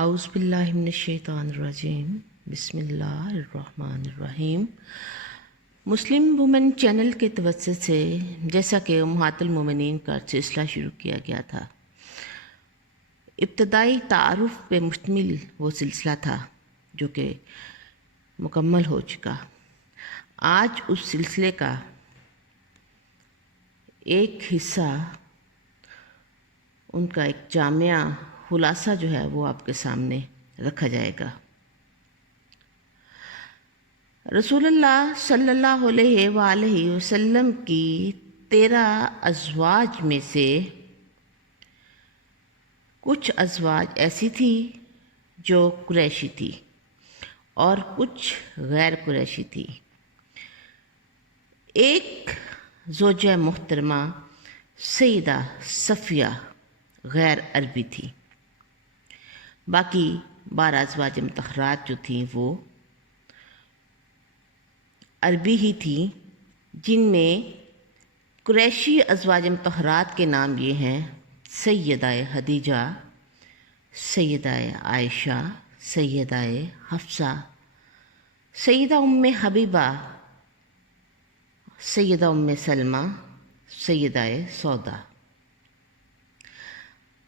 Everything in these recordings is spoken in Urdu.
اعوذ باللہ من الشیطان الرجیم، بسم اللہ الرحمن الرحیم۔ مسلم وومن چینل کے توسط سے جیسا کہ امہات المومنین کا سلسلہ شروع کیا گیا تھا، ابتدائی تعارف پہ مشتمل وہ سلسلہ تھا جو کہ مکمل ہو چکا۔ آج اس سلسلے کا ایک حصہ، ان کا ایک جامع خلاصہ جو ہے وہ آپ کے سامنے رکھا جائے گا۔ رسول اللہ صلی اللہ علیہ وآلہ وسلم کی 13 ازواج میں سے کچھ ازواج ایسی تھی جو قریشی تھی اور کچھ غیر قریشی تھی۔ ایک زوجہ محترمہ سیدہ صفیہ غیر عربی تھی۔ باقی 12 ازواج مطہرات جو تھیں وہ عربی ہی تھیں، جن میں قریشی ازواج مطہرات کے نام یہ ہیں: سیدہ خدیجہ، سیدہ عائشہ، سیدہ حفصہ، سیدہ ام حبیبہ، سیدہ ام سلمہ، سیدہ سودا۔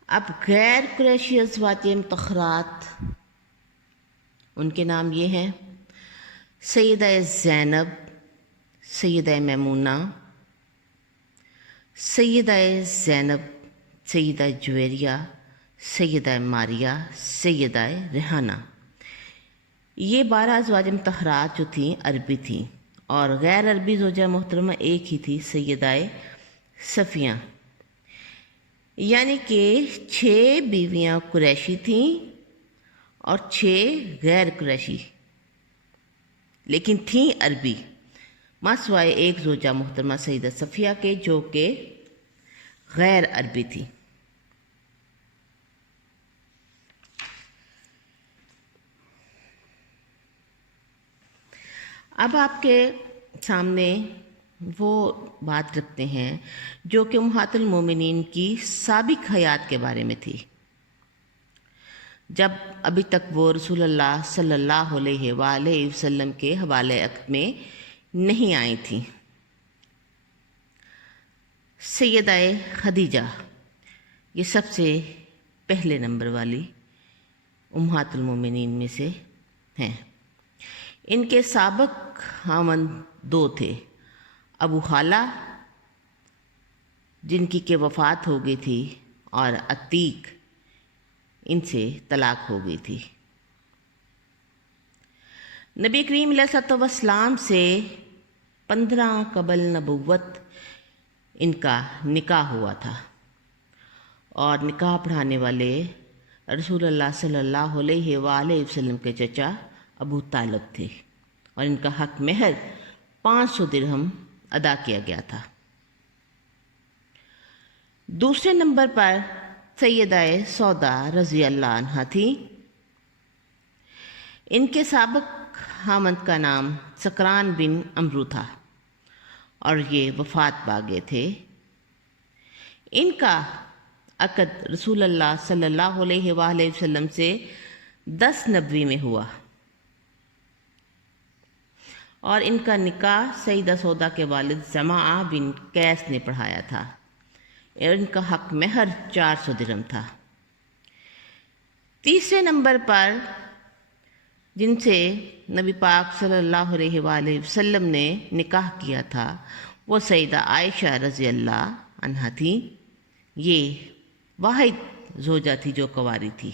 اب غیر قریشی ازواج مطہرات، ان کے نام یہ ہیں: سیدہ زینب، سیدہ میمونہ، سیدہ زینب، سیدہ جویریہ، سیدہ ماریہ، سیدہ ریحانہ۔ یہ 12 ازواج مطہرات جو تھیں عربی تھیں، اور غیر عربی زوجہ محترمہ ایک ہی تھی، سیدہ صفیہ۔ یعنی کہ 6 بیویاں قریشی تھیں اور 6 غیر قریشی، لیکن تھیں عربی، ماں سوائے ایک زوجہ محترمہ سیدہ صفیہ کے جو کہ غیر عربی تھی۔ اب آپ کے سامنے وہ بات رکھتے ہیں جو کہ امہات المومنین کی سابق حیات کے بارے میں تھی، جب ابھی تک وہ رسول اللہ صلی اللہ علیہ وآلہ وسلم کے حوالے عقد میں نہیں آئی تھیں۔ سیدہ خدیجہ یہ سب سے پہلے نمبر والی امہات المومنین میں سے ہیں۔ ان کے سابق خاوند 2 تھے: ابو خالہ جن کی کہ وفات ہو گئی تھی، اور عتیق، ان سے طلاق ہو گئی تھی۔ نبی کریم علیہ الصلوۃ والسلام سے 15 قبل نبوت ان کا نکاح ہوا تھا، اور نکاح پڑھانے والے رسول اللہ صلی اللہ علیہ وآلہ وسلم کے چچا ابو طالب تھے، اور ان کا حق مہر 500 درہم ادا کیا گیا تھا۔ دوسرے نمبر پر سیدہ سودا رضی اللہ عنہا تھی۔ ان کے سابق خاوند کا نام سکران بن عمرو تھا، اور یہ وفات پا گئے تھے۔ ان کا عقد رسول اللہ صلی اللہ علیہ وآلہ وسلم سے 10 نبوی میں ہوا، اور ان کا نکاح سیدہ سودا کے والد زمعہ بن قیس نے پڑھایا تھا، اور ان کا حق مہر 400 درہم تھا۔ تیسرے نمبر پر جن سے نبی پاک صلی اللہ علیہ وآلہ وسلم نے نکاح کیا تھا وہ سیدہ عائشہ رضی اللہ عنہا تھی۔ یہ واحد زوجہ تھی جو کنواری تھی۔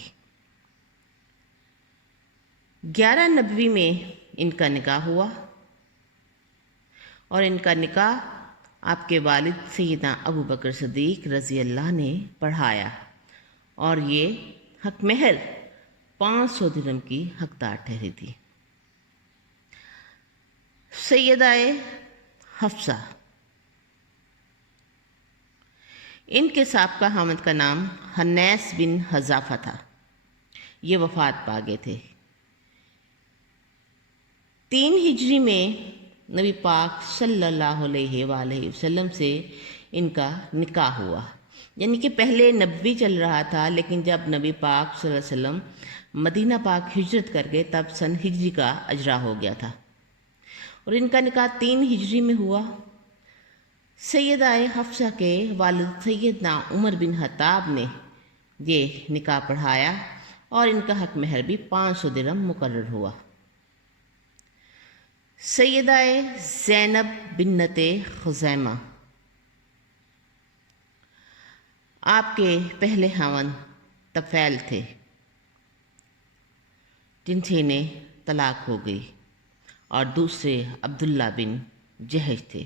11 نبوی میں ان کا نکاح ہوا، اور ان کا نکاح آپ کے والد سیدنا ابو بکر صدیق رضی اللہ نے پڑھایا، اور یہ حق مہر 500 درہم کی حقدار ٹھہری تھی۔ سیدہ حفصہ، ان کے سابقہ خاوند کا نام حنیس بن حذافہ تھا، یہ وفات پا گئے تھے۔ 3 ہجری میں نبی پاک صلی اللہ علیہ وآلہ وسلم سے ان کا نکاح ہوا، یعنی کہ پہلے نبوی چل رہا تھا، لیکن جب نبی پاک صلی اللہ علیہ وسلم مدینہ پاک ہجرت کر گئے تب سن ہجری کا اجرا ہو گیا تھا، اور ان کا نکاح 3 ہجری میں ہوا۔ سیدہ حفصہ کے والد سیدنا عمر بن خطاب نے یہ نکاح پڑھایا اور ان کا حق مہر بھی 500 درہم مقرر ہوا۔ سیدہ زینب بنت خزیمہ، آپ کے پہلے خاوند طفیل تھے جن سے انہیں طلاق ہو گئی، اور دوسرے عبداللہ بن جہش تھے،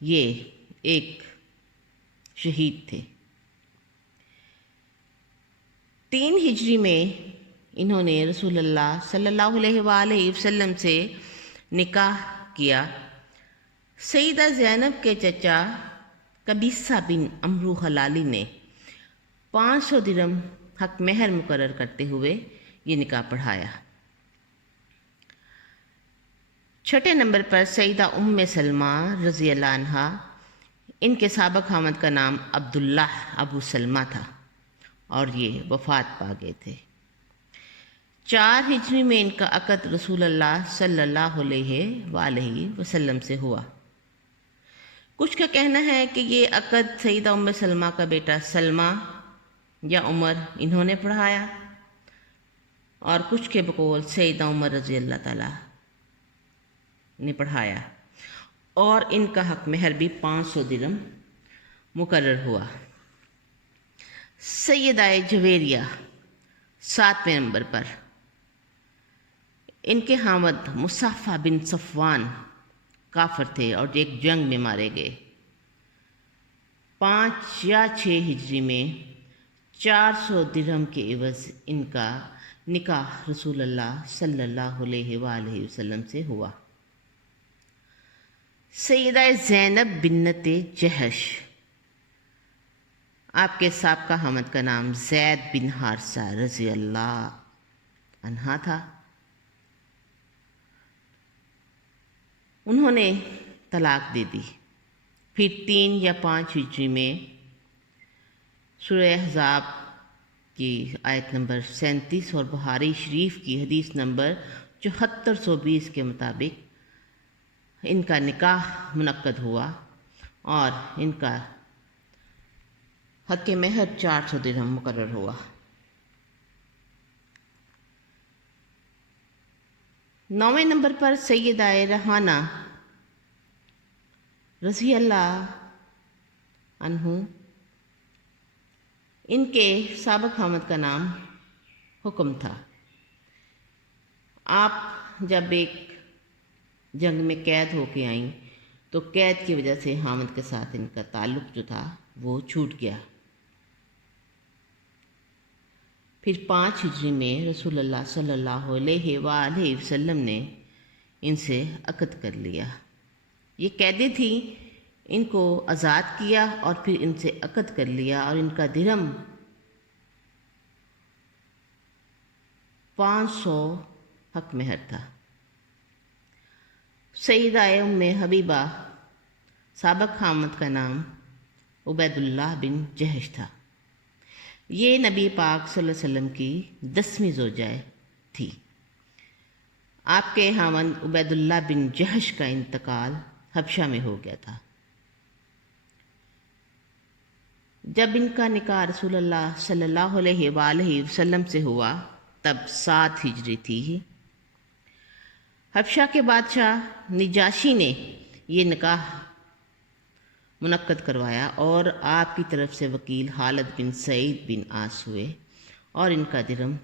یہ ایک شہید تھے۔ 3 ہجری میں انہوں نے رسول اللہ صلی اللہ علیہ وآلہ وسلم سے نکاح کیا۔ سیدہ زینب کے چچا قبیصہ بن عمرو خلالی نے 500 درہم حق مہر مقرر کرتے ہوئے یہ نکاح پڑھایا۔ 6 نمبر پر سیدہ ام سلمہ رضی اللہ عنہا، ان کے سابق خاوند کا نام عبداللہ ابو سلمہ تھا اور یہ وفات پا گئے تھے۔ 4 ہجری میں ان کا عقد رسول اللہ صلی اللہ علیہ وآلہ وسلم سے ہوا۔ کچھ کا کہنا ہے کہ یہ عقد سیدہ ام سلمہ کا بیٹا سلمہ یا عمر انہوں نے پڑھایا، اور کچھ کے بقول سیدہ عمر رضی اللہ تعالیٰ نے پڑھایا، اور ان کا حق مہر بھی 500 درہم مقرر ہوا۔ سیدہ جویریہ 7ویں نمبر پر، ان کے خاوند مصعفہ بن صفوان کافر تھے اور ایک جنگ میں مارے گئے۔ 5 یا 6 ہجری میں 400 درہم کے عوض ان کا نکاح رسول اللہ صلی اللہ علیہ وآلہ وسلم سے ہوا۔ سیدہ زینب بنت جہش، آپ کے سابقہ خاوند کا نام زید بن حارثہ رضی اللہ عنہ تھا۔ انہوں نے طلاق دے دی۔ پھر 3 یا 5 ہجری میں سورہ احزاب کی آیت نمبر 37 اور بخاری شریف کی حدیث نمبر 7420 کے مطابق ان کا نکاح منعقد ہوا، اور ان کا حق مہر 400 درہم مقرر ہوا۔ 9ویں نمبر پر سیدہ ریحانہ رضی اللہ عنہ، ان کے سابق خاوند کا نام حکم تھا۔ آپ جب ایک جنگ میں قید ہو کے آئیں تو قید کی وجہ سے خاوند کے ساتھ ان کا تعلق جو تھا وہ چھوٹ گیا۔ پھر 5 ہجری میں رسول اللہ صلی اللہ علیہ وآلہ وسلم نے ان سے عقد کر لیا۔ یہ قیدی تھی، ان کو آزاد کیا اور پھر ان سے عقد کر لیا، اور ان کا درہم 500 حق مہر تھا۔ سیدہ ام حبیبہ، سابق خاوند کا نام عبید اللہ بن جہش تھا، یہ نبی پاک صلی اللہ علیہ وسلم کی 10ویں زوجہ تھی۔ آپ کے خاوند عبید اللہ بن جہش کا انتقال حبشہ میں ہو گیا تھا۔ جب ان کا نکاح رسول اللہ صلی اللہ علیہ وآلہ وسلم سے ہوا تب 7 ہجری تھی۔ حبشہ کے بادشاہ نجاشی نے یہ نکاح منعقد کروایا، اور آپ کی طرف سے وکیل خالد بن سعید بن عاص ہوئے، اور ان کا درہم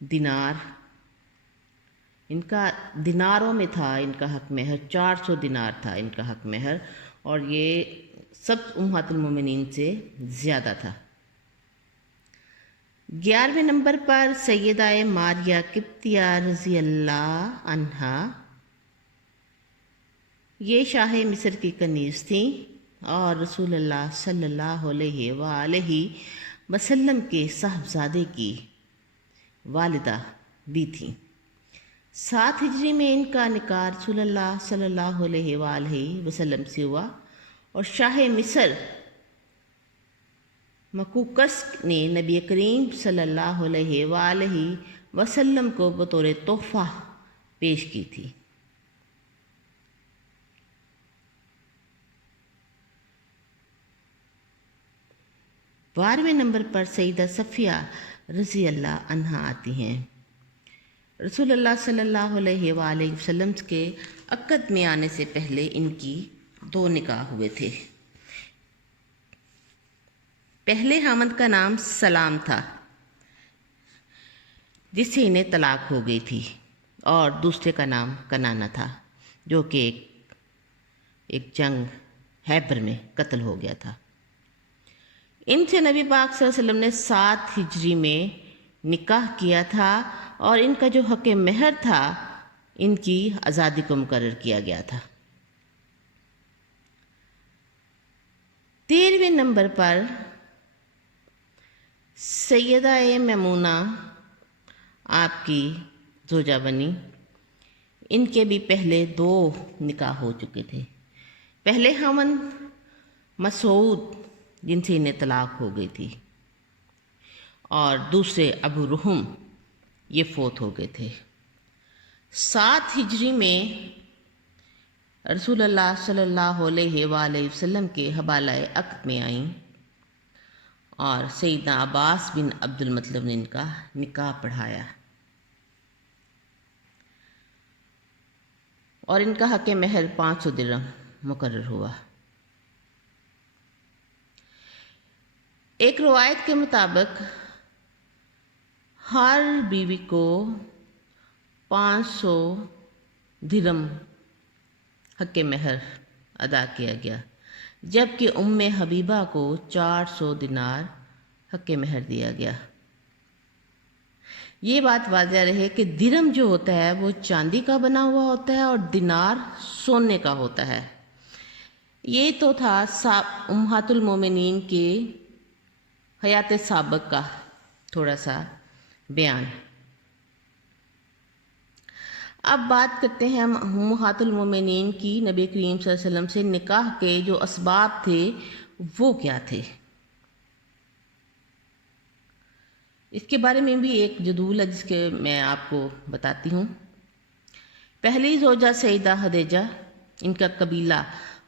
دینار، ان کا دیناروں میں تھا، ان کا حق مہر 400 دینار تھا ان کا حق مہر، اور یہ سب امہات المومنین سے زیادہ تھا۔ 11ویں نمبر پر سیدہ ماریہ قبطیہ رضی اللہ عنہا، یہ شاہ مصر کی کنیز تھیں اور رسول اللہ صلی اللہ علیہ وآلہ وسلم کے صاحبزادے کی والدہ بھی تھیں۔ 7 ہجری میں ان کا نکاح رسول اللہ صلی اللہ علیہ وآلہ وسلم سے ہوا، اور شاہ مصر مقوقس نے نبی کریم صلی اللہ علیہ وآلہ وسلم کو بطور تحفہ پیش کی تھی۔ 12ویں نمبر پر سیدہ صفیہ رضی اللہ عنہا آتی ہیں۔ رسول اللہ صلی اللہ علیہ وآلہ وسلم کے عقد میں آنے سے پہلے ان کی 2 نکاح ہوئے تھے۔ پہلے خاوند کا نام سلام تھا، جس سے انہیں طلاق ہو گئی تھی، اور دوسرے کا نام کنانہ تھا، جو کہ ایک جنگ خیبر میں قتل ہو گیا تھا۔ ان سے نبی پاک صلی اللہ علیہ وسلم نے 7 ہجری میں نکاح کیا تھا، اور ان کا جو حق مہر تھا ان کی آزادی کو مقرر کیا گیا تھا۔ 13ویں نمبر پر سیدہ میمونہ آپ کی زوجہ بنی۔ ان کے بھی پہلے 2 نکاح ہو چکے تھے۔ پہلے خاوند مسعود، جن سے انہیں طلاق ہو گئی تھی، اور دوسرے ابو رحم، یہ فوت ہو گئے تھے۔ 7 ہجری میں رسول اللہ صلی اللہ علیہ وآلہ وسلم کے حوالہ عقد میں آئیں، اور سیدنا عباس بن عبد المطلب نے ان کا نکاح پڑھایا، اور ان کا حق مہر 500 درہم مقرر ہوا۔ ایک روایت کے مطابق ہر بیوی کو 500 درہم حق مہر ادا کیا گیا، جبکہ ام حبیبہ کو 400 دینار حق مہر دیا گیا۔ یہ بات واضح رہے کہ درہم جو ہوتا ہے وہ چاندی کا بنا ہوا ہوتا ہے، اور دینار سونے کا ہوتا ہے۔ یہ تو تھا امہات المومنین کی حیات سابق کا تھوڑا سا بیان۔ اب بات کرتے ہیں ہم امہات المومنین کی نبی کریم صلی اللہ علیہ وسلم سے نکاح کے جو اسباب تھے وہ کیا تھے۔ اس کے بارے میں بھی ایک جدول ہے جس کے میں آپ کو بتاتی ہوں۔ پہلی زوجہ سیدہ خدیجہ، ان کا قبیلہ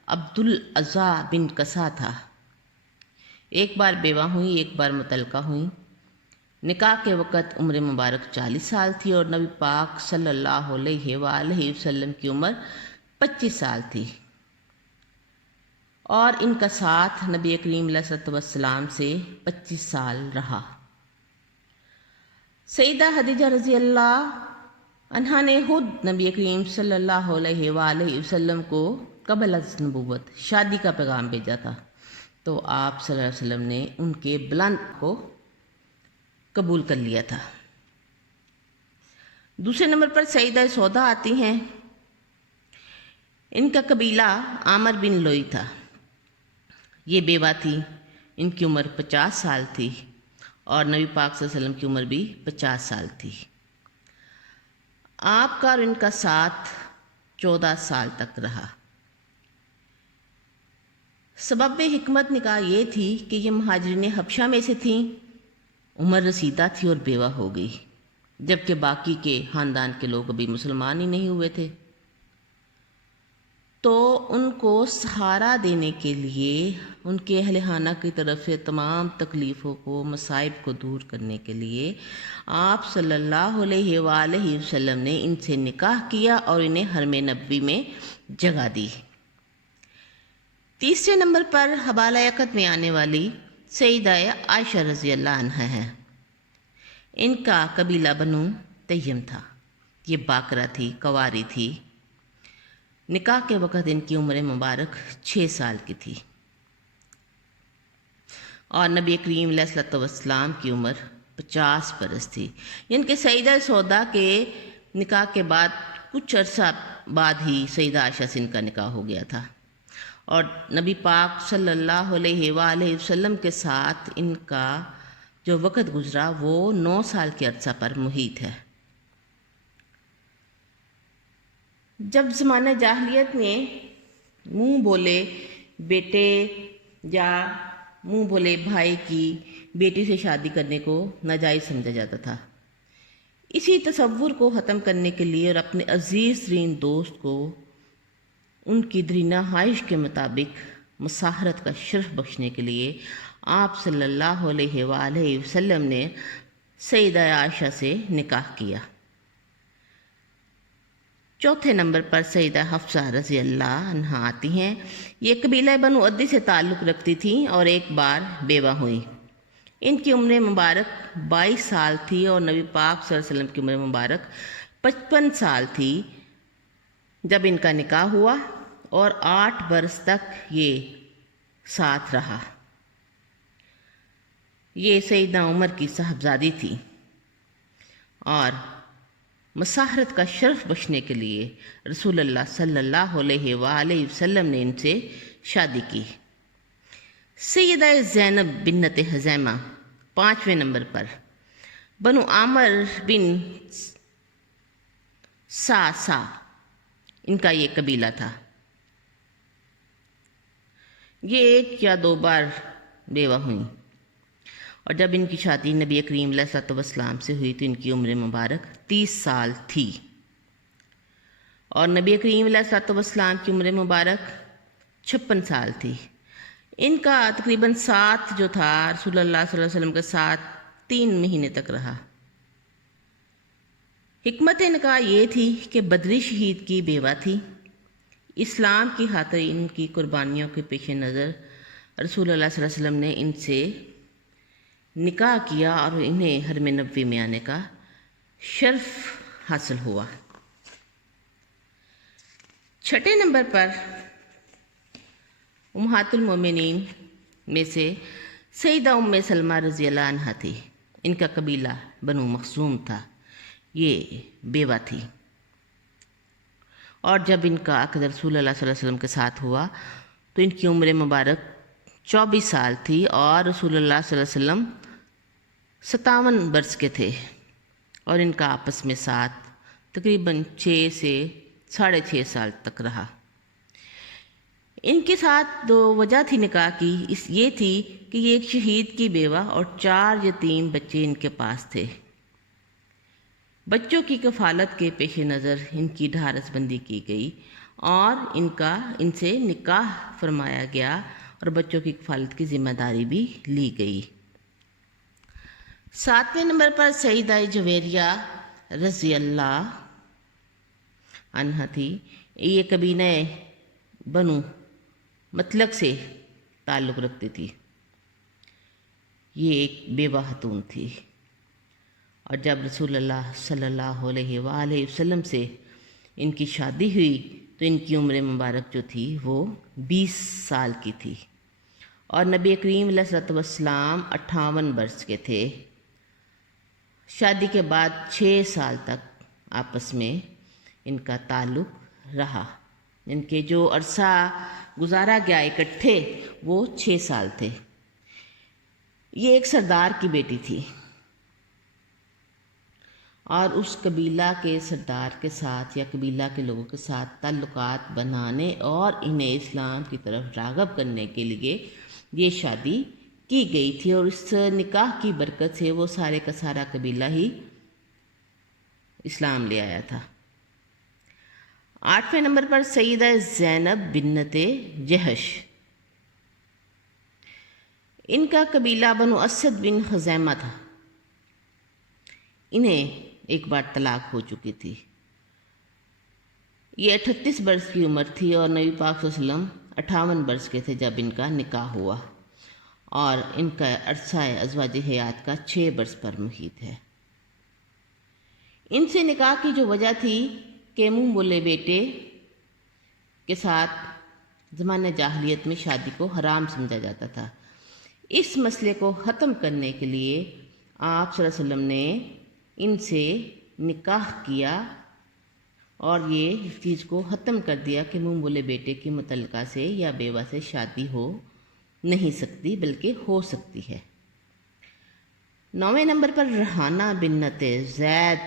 عبدالعزا بن قصا تھا۔ ایک بار بیوہ ہوئیں، ایک بار مطلقہ ہوئیں۔ نکاح کے وقت عمر مبارک 40 سال تھی، اور نبی پاک صلی اللہ علیہ وآلہ وسلم کی عمر 25 سال تھی، اور ان کا ساتھ نبی کریم علیہ السلام سے 25 سال رہا۔ سیدہ خدیجہ رضی اللہ عنہا نے خود نبی کریم صلی اللہ علیہ وآلہ وسلم کو قبل از نبوت شادی کا پیغام بھیجا تھا، تو آپ صلی اللہ علیہ وسلم نے ان کے بلند کو قبول کر لیا تھا۔ دوسرے نمبر پر سیدہ سودا آتی ہیں۔ ان کا قبیلہ عامر بن لوئی تھا۔ یہ بیوہ تھی، ان کی عمر 50 سال تھی، اور نبی پاک صلی اللہ علیہ وسلم کی عمر بھی 50 سال تھی۔ آپ کا اور ان کا ساتھ 14 سال تک رہا۔ سبب حکمت نکاح یہ تھی کہ یہ مہاجرین حبشہ میں سے تھیں، عمر رسیدہ تھی اور بیوہ ہو گئی، جبکہ باقی کے خاندان کے لوگ ابھی مسلمان ہی نہیں ہوئے تھے۔ تو ان کو سہارا دینے کے لیے، ان کے اہل خانہ کی طرف سے تمام تکلیفوں کو، مصائب کو دور کرنے کے لیے آپ صلی اللہ علیہ وآلہ وسلم نے ان سے نکاح کیا اور انہیں حرم نبوی میں جگہ دی۔ تیسرے نمبر پر حوالہ عقد میں آنے والی سیدہ عائشہ رضی اللہ عنہا ہے۔ ان کا قبیلہ بنو تیم تھا۔ یہ باکرہ تھی، کنواری تھی۔ نکاح کے وقت ان کی عمر مبارک 6 سال کی تھی، اور نبی کریم علیہ السلام کی عمر 50 برس تھی۔ ان کے سیدہ سودا کے نکاح کے بعد کچھ عرصہ بعد ہی سیدہ عائشہ سے ان کا نکاح ہو گیا تھا، اور نبی پاک صلی اللہ علیہ وآلہ وسلم کے ساتھ ان کا جو وقت گزرا وہ 9 سال کے عرصہ پر محیط ہے۔ جب زمانہ جاہلیت میں منہ بولے بیٹے یا منہ بولے بھائی کی بیٹی سے شادی کرنے کو ناجائز سمجھا جاتا تھا۔ اسی تصور کو ختم کرنے کے لیے اور اپنے عزیز ترین دوست کو ان کی درینہ خواہش کے مطابق مساہرت کا شرف بخشنے کے لیے آپ صلی اللہ علیہ وآلہ وسلم نے سیدہ عائشہ سے نکاح کیا۔ چوتھے نمبر پر سیدہ حفصہ رضی اللہ عنہا آتی ہیں۔ یہ قبیلہ بنو عدی سے تعلق رکھتی تھیں اور ایک بار بیوہ ہوئیں۔ ان کی عمر مبارک 22 سال تھی اور نبی پاک صلی اللہ علیہ وسلم کی عمر مبارک 55 سال تھی جب ان کا نکاح ہوا اور 8 برس تک یہ ساتھ رہا۔ یہ سیدنا عمر کی صاحبزادی تھی اور مساہرت کا شرف بخشنے کے لیے رسول اللہ صلی اللہ علیہ وآلہ وسلم نے ان سے شادی کی۔ سیدہ زینب بنت خزیمہ 5ویں نمبر پر، بنو عامر بن ساسا ان کا یہ قبیلہ تھا۔ یہ 1 یا 2 بار بیوہ ہوئیں اور جب ان کی شادی نبی کریم علیہ الصلوۃ والسلام سے ہوئی تو ان کی عمر مبارک 30 سال تھی اور نبی کریم علیہ الصلوۃ والسلام کی عمر مبارک 56 سال تھی۔ ان کا تقریباً ساتھ جو تھا رسول اللہ صلی اللہ علیہ وسلم کے ساتھ 3 مہینے تک رہا۔ حکمت نکاح یہ تھی کہ بدری شہید کی بیوہ تھی۔ اسلام کی خاطر ان کی قربانیوں کے پیش نظر رسول اللہ صلی اللہ علیہ وسلم نے ان سے نکاح کیا اور انہیں حرم نبوی میں آنے کا شرف حاصل ہوا۔ 6 نمبر پر امہات المومنین میں سے سیدہ ام سلمہ رضی اللہ عنہا تھی۔ ان کا قبیلہ بنو مخزوم تھا۔ یہ بیوہ تھی اور جب ان کا عقد رسول اللہ صلی اللہ علیہ وسلم کے ساتھ ہوا تو ان کی عمر مبارک 24 سال تھی اور رسول اللہ صلی اللہ علیہ وسلم 57 برس کے تھے اور ان کا آپس میں ساتھ تقریباً 6 سے 6.5 سال تک رہا۔ ان کے ساتھ 2 وجہ تھی نکاح کی، یہ تھی کہ یہ ایک شہید کی بیوہ اور 4 یتیم بچے ان کے پاس تھے۔ بچوں کی کفالت کے پیش نظر ان کی ڈھارس بندی کی گئی اور ان سے نکاح فرمایا گیا اور بچوں کی کفالت کی ذمہ داری بھی لی گئی۔ 7ویں نمبر پر سیدہ جویریہ رضی اللہ عنہا تھی۔ یہ قبیلہ بنو مطلق سے تعلق رکھتی تھی۔ یہ ایک بیوہ خاتون تھی اور جب رسول اللہ صلی اللہ علیہ وآلہ وسلم سے ان کی شادی ہوئی تو ان کی عمر مبارک جو تھی وہ 20 سال کی تھی اور نبی کریم علیہ الصلوۃ والسلام 58 برس کے تھے۔ شادی کے بعد 6 سال تک آپس میں ان کا تعلق رہا۔ ان کے جو عرصہ گزارا گیا اکٹھے وہ 6 سال تھے۔ یہ ایک سردار کی بیٹی تھی اور اس قبیلہ کے سردار کے ساتھ یا قبیلہ کے لوگوں کے ساتھ تعلقات بنانے اور انہیں اسلام کی طرف راغب کرنے کے لیے یہ شادی کی گئی تھی اور اس نکاح کی برکت سے وہ سارے کا سارا قبیلہ ہی اسلام لے آیا تھا۔ 8ویں نمبر پر سیدہ زینب بنت جہش۔ ان کا قبیلہ بنو اسد بن خزیمہ تھا۔ انہیں ایک بار طلاق ہو چکی تھی۔ یہ 38 برس کی عمر تھی اور نبی پاک صلی اللہ علیہ وسلم 58 برس کے تھے جب ان کا نکاح ہوا اور ان کا عرصہ ازواج حیات کا 6 برس پر محیط ہے۔ ان سے نکاح کی جو وجہ تھی کہ منہ بولے بیٹے کے ساتھ زمانہ جاہلیت میں شادی کو حرام سمجھا جاتا تھا۔ اس مسئلے کو ختم کرنے کے لیے آپ صلی اللہ علیہ وسلم نے ان سے نکاح کیا اور یہ اس چیز کو ختم کر دیا کہ منہ بولے بیٹے کی متعلقہ سے یا بیوہ سے شادی ہو نہیں سکتی بلکہ ہو سکتی ہے۔ 9ویں نمبر پر ریحانہ بنت زید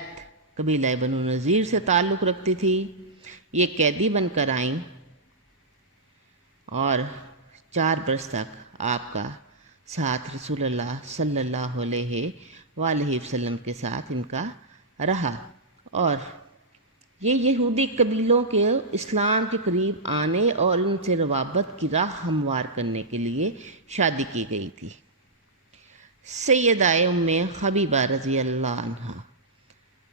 قبیلہ بنو نذیر سے تعلق رکھتی تھی۔ یہ قیدی بن کر آئیں اور 4 برس تک آپ کا ساتھ رسول اللہ صلی اللہ علیہ وآلہ وسلم کے ساتھ ان کا رہا، اور یہ یہودی قبیلوں کے اسلام کے قریب آنے اور ان سے روابط کی راہ ہموار کرنے کے لیے شادی کی گئی تھی۔ سیدہ ام حبیبہ رضی اللہ عنہ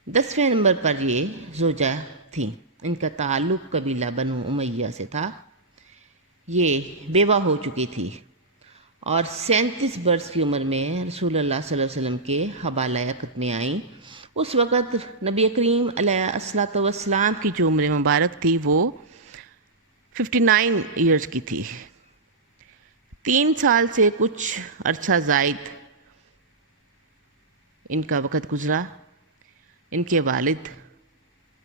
10ویں نمبر پر یہ زوجہ تھیں۔ ان کا تعلق قبیلہ بنو امیہ سے تھا۔ یہ بیوہ ہو چکی تھی اور 37 برس کی عمر میں رسول اللہ صلی اللہ علیہ وسلم کے حبالہ عقد میں آئیں۔ اس وقت نبی کریم علیہ الصلوۃ والسلام کی جو عمر مبارک تھی وہ 59 ایئرز کی تھی۔ 3 سال سے کچھ عرصہ زائد ان کا وقت گزرا۔ ان کے والد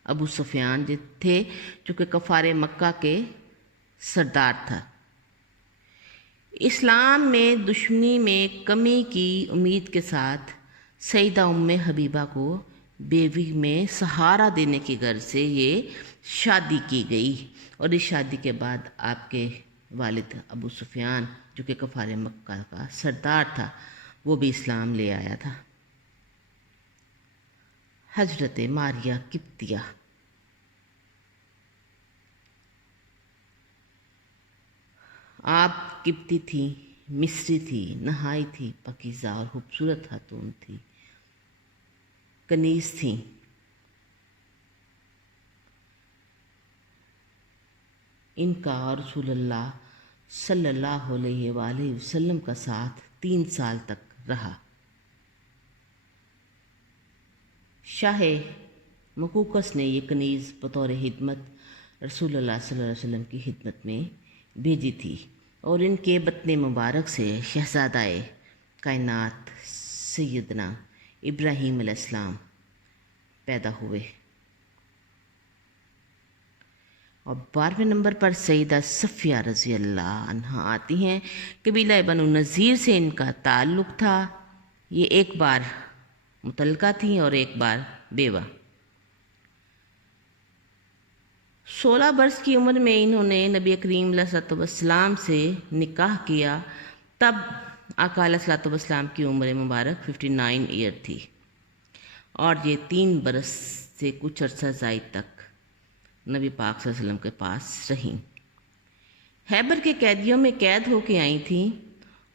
ابو سفیان تھے جو کہ کفار مکہ کے سردار تھا۔ اسلام میں دشمنی میں کمی کی امید کے ساتھ سیدہ ام حبیبہ کو بیوی میں سہارا دینے کی غرض سے یہ شادی کی گئی، اور اس شادی کے بعد آپ کے والد ابو سفیان جو کہ کفار مکہ کا سردار تھا وہ بھی اسلام لے آیا تھا۔ حضرت ماریہ قبطیہ آپ قبطی تھی، مصری تھی، نہایت ہی پاکیزہ اور خوبصورت خاتون تھی، کنیز تھیں۔ ان کا رسول اللہ صلی اللہ علیہ وآلہ وسلم کا ساتھ 3 سال تک رہا۔ شاہ مقوقس نے یہ کنیز بطور خدمت رسول اللہ صلی اللہ علیہ وسلم کی خدمت میں بھیجی تھی، اور ان کے بطن مبارک سے شہزادہ کائنات سیدنا ابراہیم علیہ السلام پیدا ہوئے۔ اور 12ویں نمبر پر سیدہ صفیہ رضی اللہ عنہا آتی ہیں۔ قبیلہ بنو نذیر سے ان کا تعلق تھا۔ یہ ایک بار مطلقہ تھیں اور ایک بار بیوہ۔ 16 برس کی عمر میں انہوں نے نبی کریم علیہ الصلوۃ والسلام سے نکاح کیا، تب آقا علیہ الصلوۃ والسلام کی عمر مبارک 59 ایئر تھی، اور یہ 3 برس سے کچھ عرصہ زائد تک نبی پاک صلی اللہ علیہ وسلم کے پاس رہیں۔ خیبر کے قیدیوں میں قید ہو کے آئی تھیں،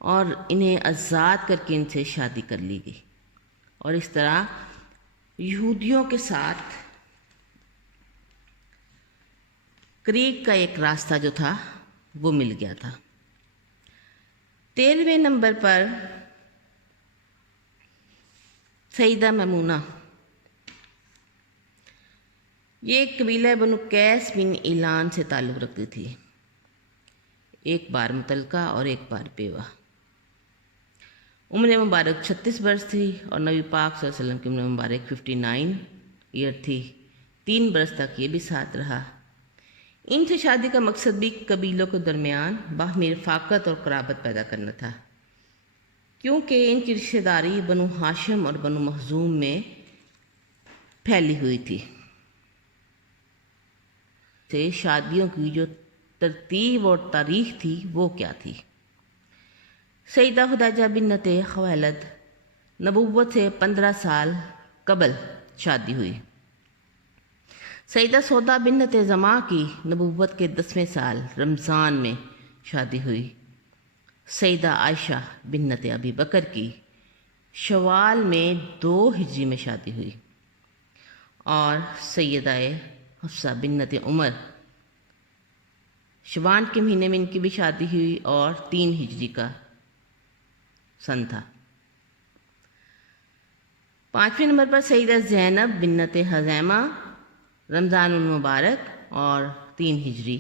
اور انہیں آزاد کر کے ان سے شادی کر لی گئی، اور اس طرح یہودیوں کے ساتھ قریب کا ایک راستہ جو تھا وہ مل گیا تھا۔ 13ویں نمبر پر سیدہ میمونہ، یہ قبیلہ بنو قیس بن اعلان سے تعلق رکھتی تھی، ایک بار مطلقہ اور ایک بار بیوہ۔ عمر مبارک 36 برس تھی، اور نبی پاک صلی اللہ علیہ وسلم کی عمر مبارک 59 ایئر تھی۔ 3 برس تک یہ بھی ساتھ رہا۔ ان سے شادی کا مقصد بھی قبیلوں کے درمیان باہمی رفاقت اور قرابت پیدا کرنا تھا، کیونکہ ان کی رشتہ داری بنو ہاشم اور بنو مخزوم میں پھیلی ہوئی تھی۔ سے شادیوں کی جو ترتیب اور تاریخ تھی وہ کیا تھی؟ سیدہ خدیجہ بنت خویلد نبوت سے 15 سال قبل شادی ہوئی۔ سیدہ سودا بنت زماں کی نبوت کے 10ویں سال رمضان میں شادی ہوئی۔ سیدہ عائشہ بنت ابی بکر کی شوال میں 2 ہجری میں شادی ہوئی، اور سیدہ حفصہ بنت عمر شعبان کے مہینے میں ان کی بھی شادی ہوئی، اور 3 ہجری کا سن تھا۔ 5ویں نمبر پر سیدہ زینب بنت خزیمہ رمضان المبارک اور 3 ہجری۔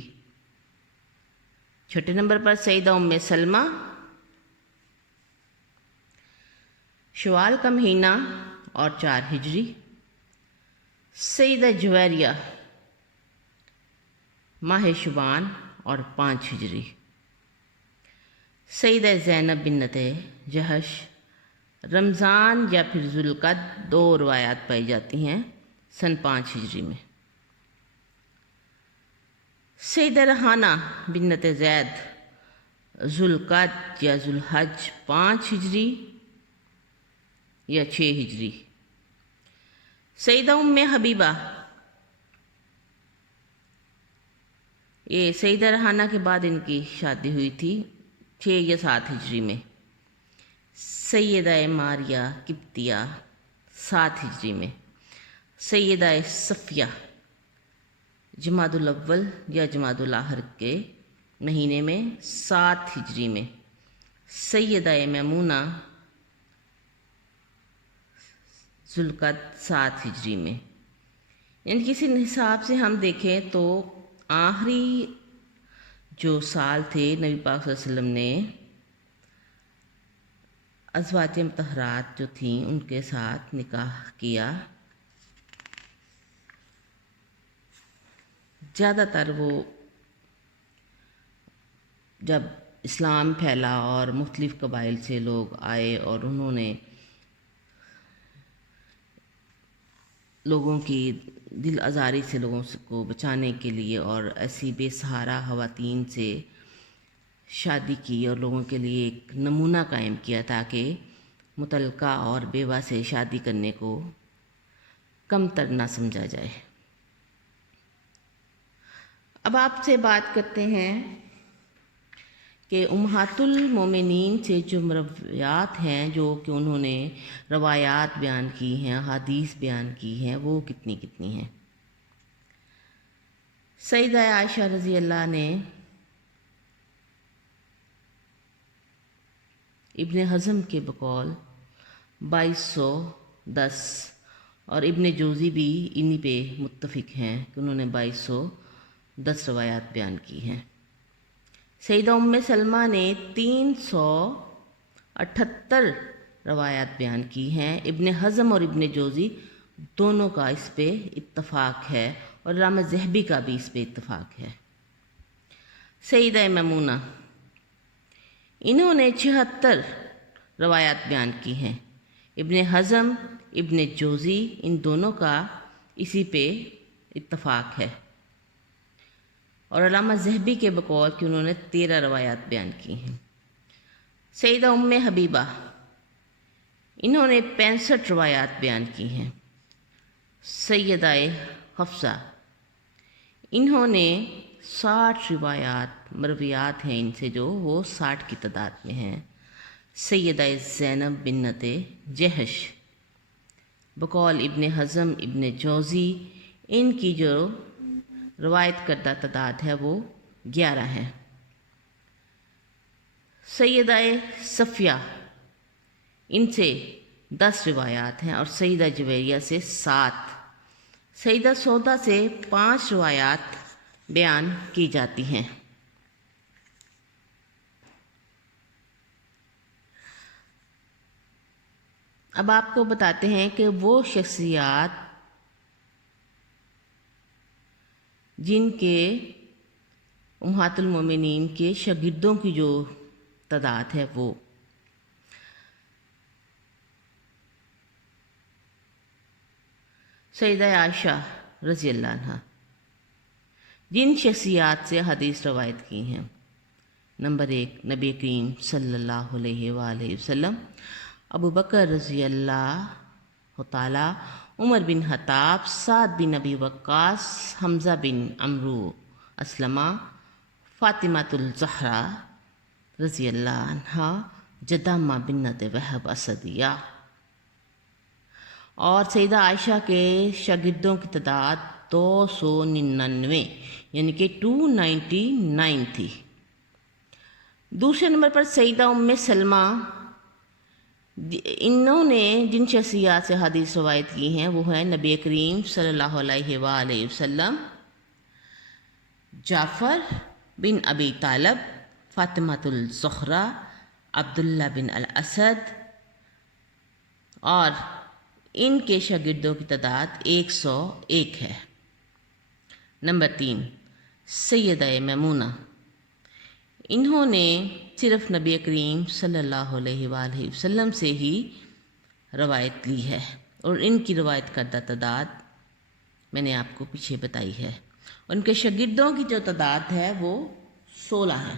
6 نمبر پر سیدہ ام سلمہ شوال کا مہینہ اور 4 ہجری۔ سیدہ جویریہ ماہ شعبان اور 5 ہجری۔ سیدہ زینب بنت جہش رمضان یا پھر ذوالقعد، 2 روایات پائی جاتی ہیں، سن 5 ہجری میں۔ سیدہ رحانہ بنت زید ذوالقعدہ یا ذوالحج 5 ہجری یا 6 ہجری۔ سیدہ ام حبیبہ، یہ سیدہ ریحانہ کے بعد ان کی شادی ہوئی تھی 6 یا 7 ہجری میں۔ سیدہ ماریہ قبطیہ 7 ہجری میں۔ سیدہ صفیہ جمادی الاول یا جمادی الاخر کے مہینے میں 7 ہجری میں۔ سیدہ میمونہ ذوالقعدہ 7 ہجری میں۔ یعنی کسی حساب سے ہم دیکھیں تو آخری جو سال تھے نبی پاک صلی اللہ علیہ وسلم نے ازواج مطہرات جو تھیں ان کے ساتھ نکاح کیا، زیادہ تر وہ جب اسلام پھیلا اور مختلف قبائل سے لوگ آئے اور انہوں نے لوگوں کی دل آزاری سے لوگوں کو بچانے کے لیے اور ایسی بے سہارا خواتین سے شادی کی اور لوگوں کے لیے ایک نمونہ قائم کیا تاکہ مطلقہ اور بیوہ سے شادی کرنے کو کم تر نہ سمجھا جائے۔ اب آپ سے بات کرتے ہیں کہ امہات المومنین سے جو مرویات ہیں، جو کہ انہوں نے روایات بیان کی ہیں، احادیث بیان کی ہیں، وہ کتنی ہیں۔ سیدہ عائشہ رضی اللہ نے ابن حزم کے بقول 2210 اور ابن جوزی بھی انہی پہ متفق ہیں کہ انہوں نے 2210 روایات بیان کی ہیں۔ سیدہ ام سلمہ نے 378 روایات بیان کی ہیں۔ ابن حزم اور ابن جوزی دونوں کا اس پہ اتفاق ہے اور علامہ ذہبی کا بھی اس پہ اتفاق ہے۔ سیدہ میمونہ، انہوں نے 76 روایات بیان کی ہیں۔ ابن حزم، ابن جوزی، ان دونوں کا اسی پہ اتفاق ہے اور علامہ ذہبی کے بقول کہ انہوں نے 13 روایات بیان کی ہیں۔ سیدہ ام حبیبہ، انہوں نے 65 روایات بیان کی ہیں۔ سیدہ حفصہ، انہوں نے 60 روایات مرویات ہیں ان سے جو وہ 60 کی تعداد میں ہیں۔ سیدہ زینب بنت جہش، بقول ابن حزم، ابن جوزی، ان کی جو روایت کردہ تعداد ہے وہ 11 ہے۔ سیدہ صفیہ، ان سے 10 روایات ہیں اور سیدہ جویریہ سے 7۔ سیدہ سودا سے 5 روایات بیان کی جاتی ہیں۔ اب آپ کو بتاتے ہیں کہ وہ شخصیات جن کے امہات المومنین کے شاگردوں کی جو تعداد ہے وہ سیدہ عائشہ رضی اللہ عنہ، جن شخصیات سے حدیث روایت کی ہیں۔ نمبر 1، نبی کریم صلی اللہ علیہ وآلہ وسلم، ابو بکر رضی اللہ تعالی، عمر بن خطاب، سعد بن ابی وقاص، حمزہ بن عمرو اسلمہ، فاطمہ الزہرا رضی اللہ عنہا، جدامہ بنت وہب اسدیہ۔ اور سیدہ عائشہ کے شاگردوں کی تعداد 299 یعنی کہ 299 تھی۔ دوسرے نمبر پر سیدہ ام سلمہ، انہوں نے جن شخصیات سے حدیث روایت کی ہیں وہ ہیں نبی کریم صلی اللہ علیہ وآلہ وسلم، جعفر بن ابی طالب، فاطمہ الزہرا، عبداللہ بن الاسد، اور ان کے شاگردوں کی تعداد 101 ہے۔ نمبر 3، سیدہ میمونہ، انہوں نے صرف نبی کریم صلی اللہ علیہ وآلہ وسلم سے ہی روایت لی ہے اور ان کی روایت کردہ تعداد میں نے آپ کو پیچھے بتائی ہے۔ ان کے شاگردوں کی جو تعداد ہے وہ 16 ہے۔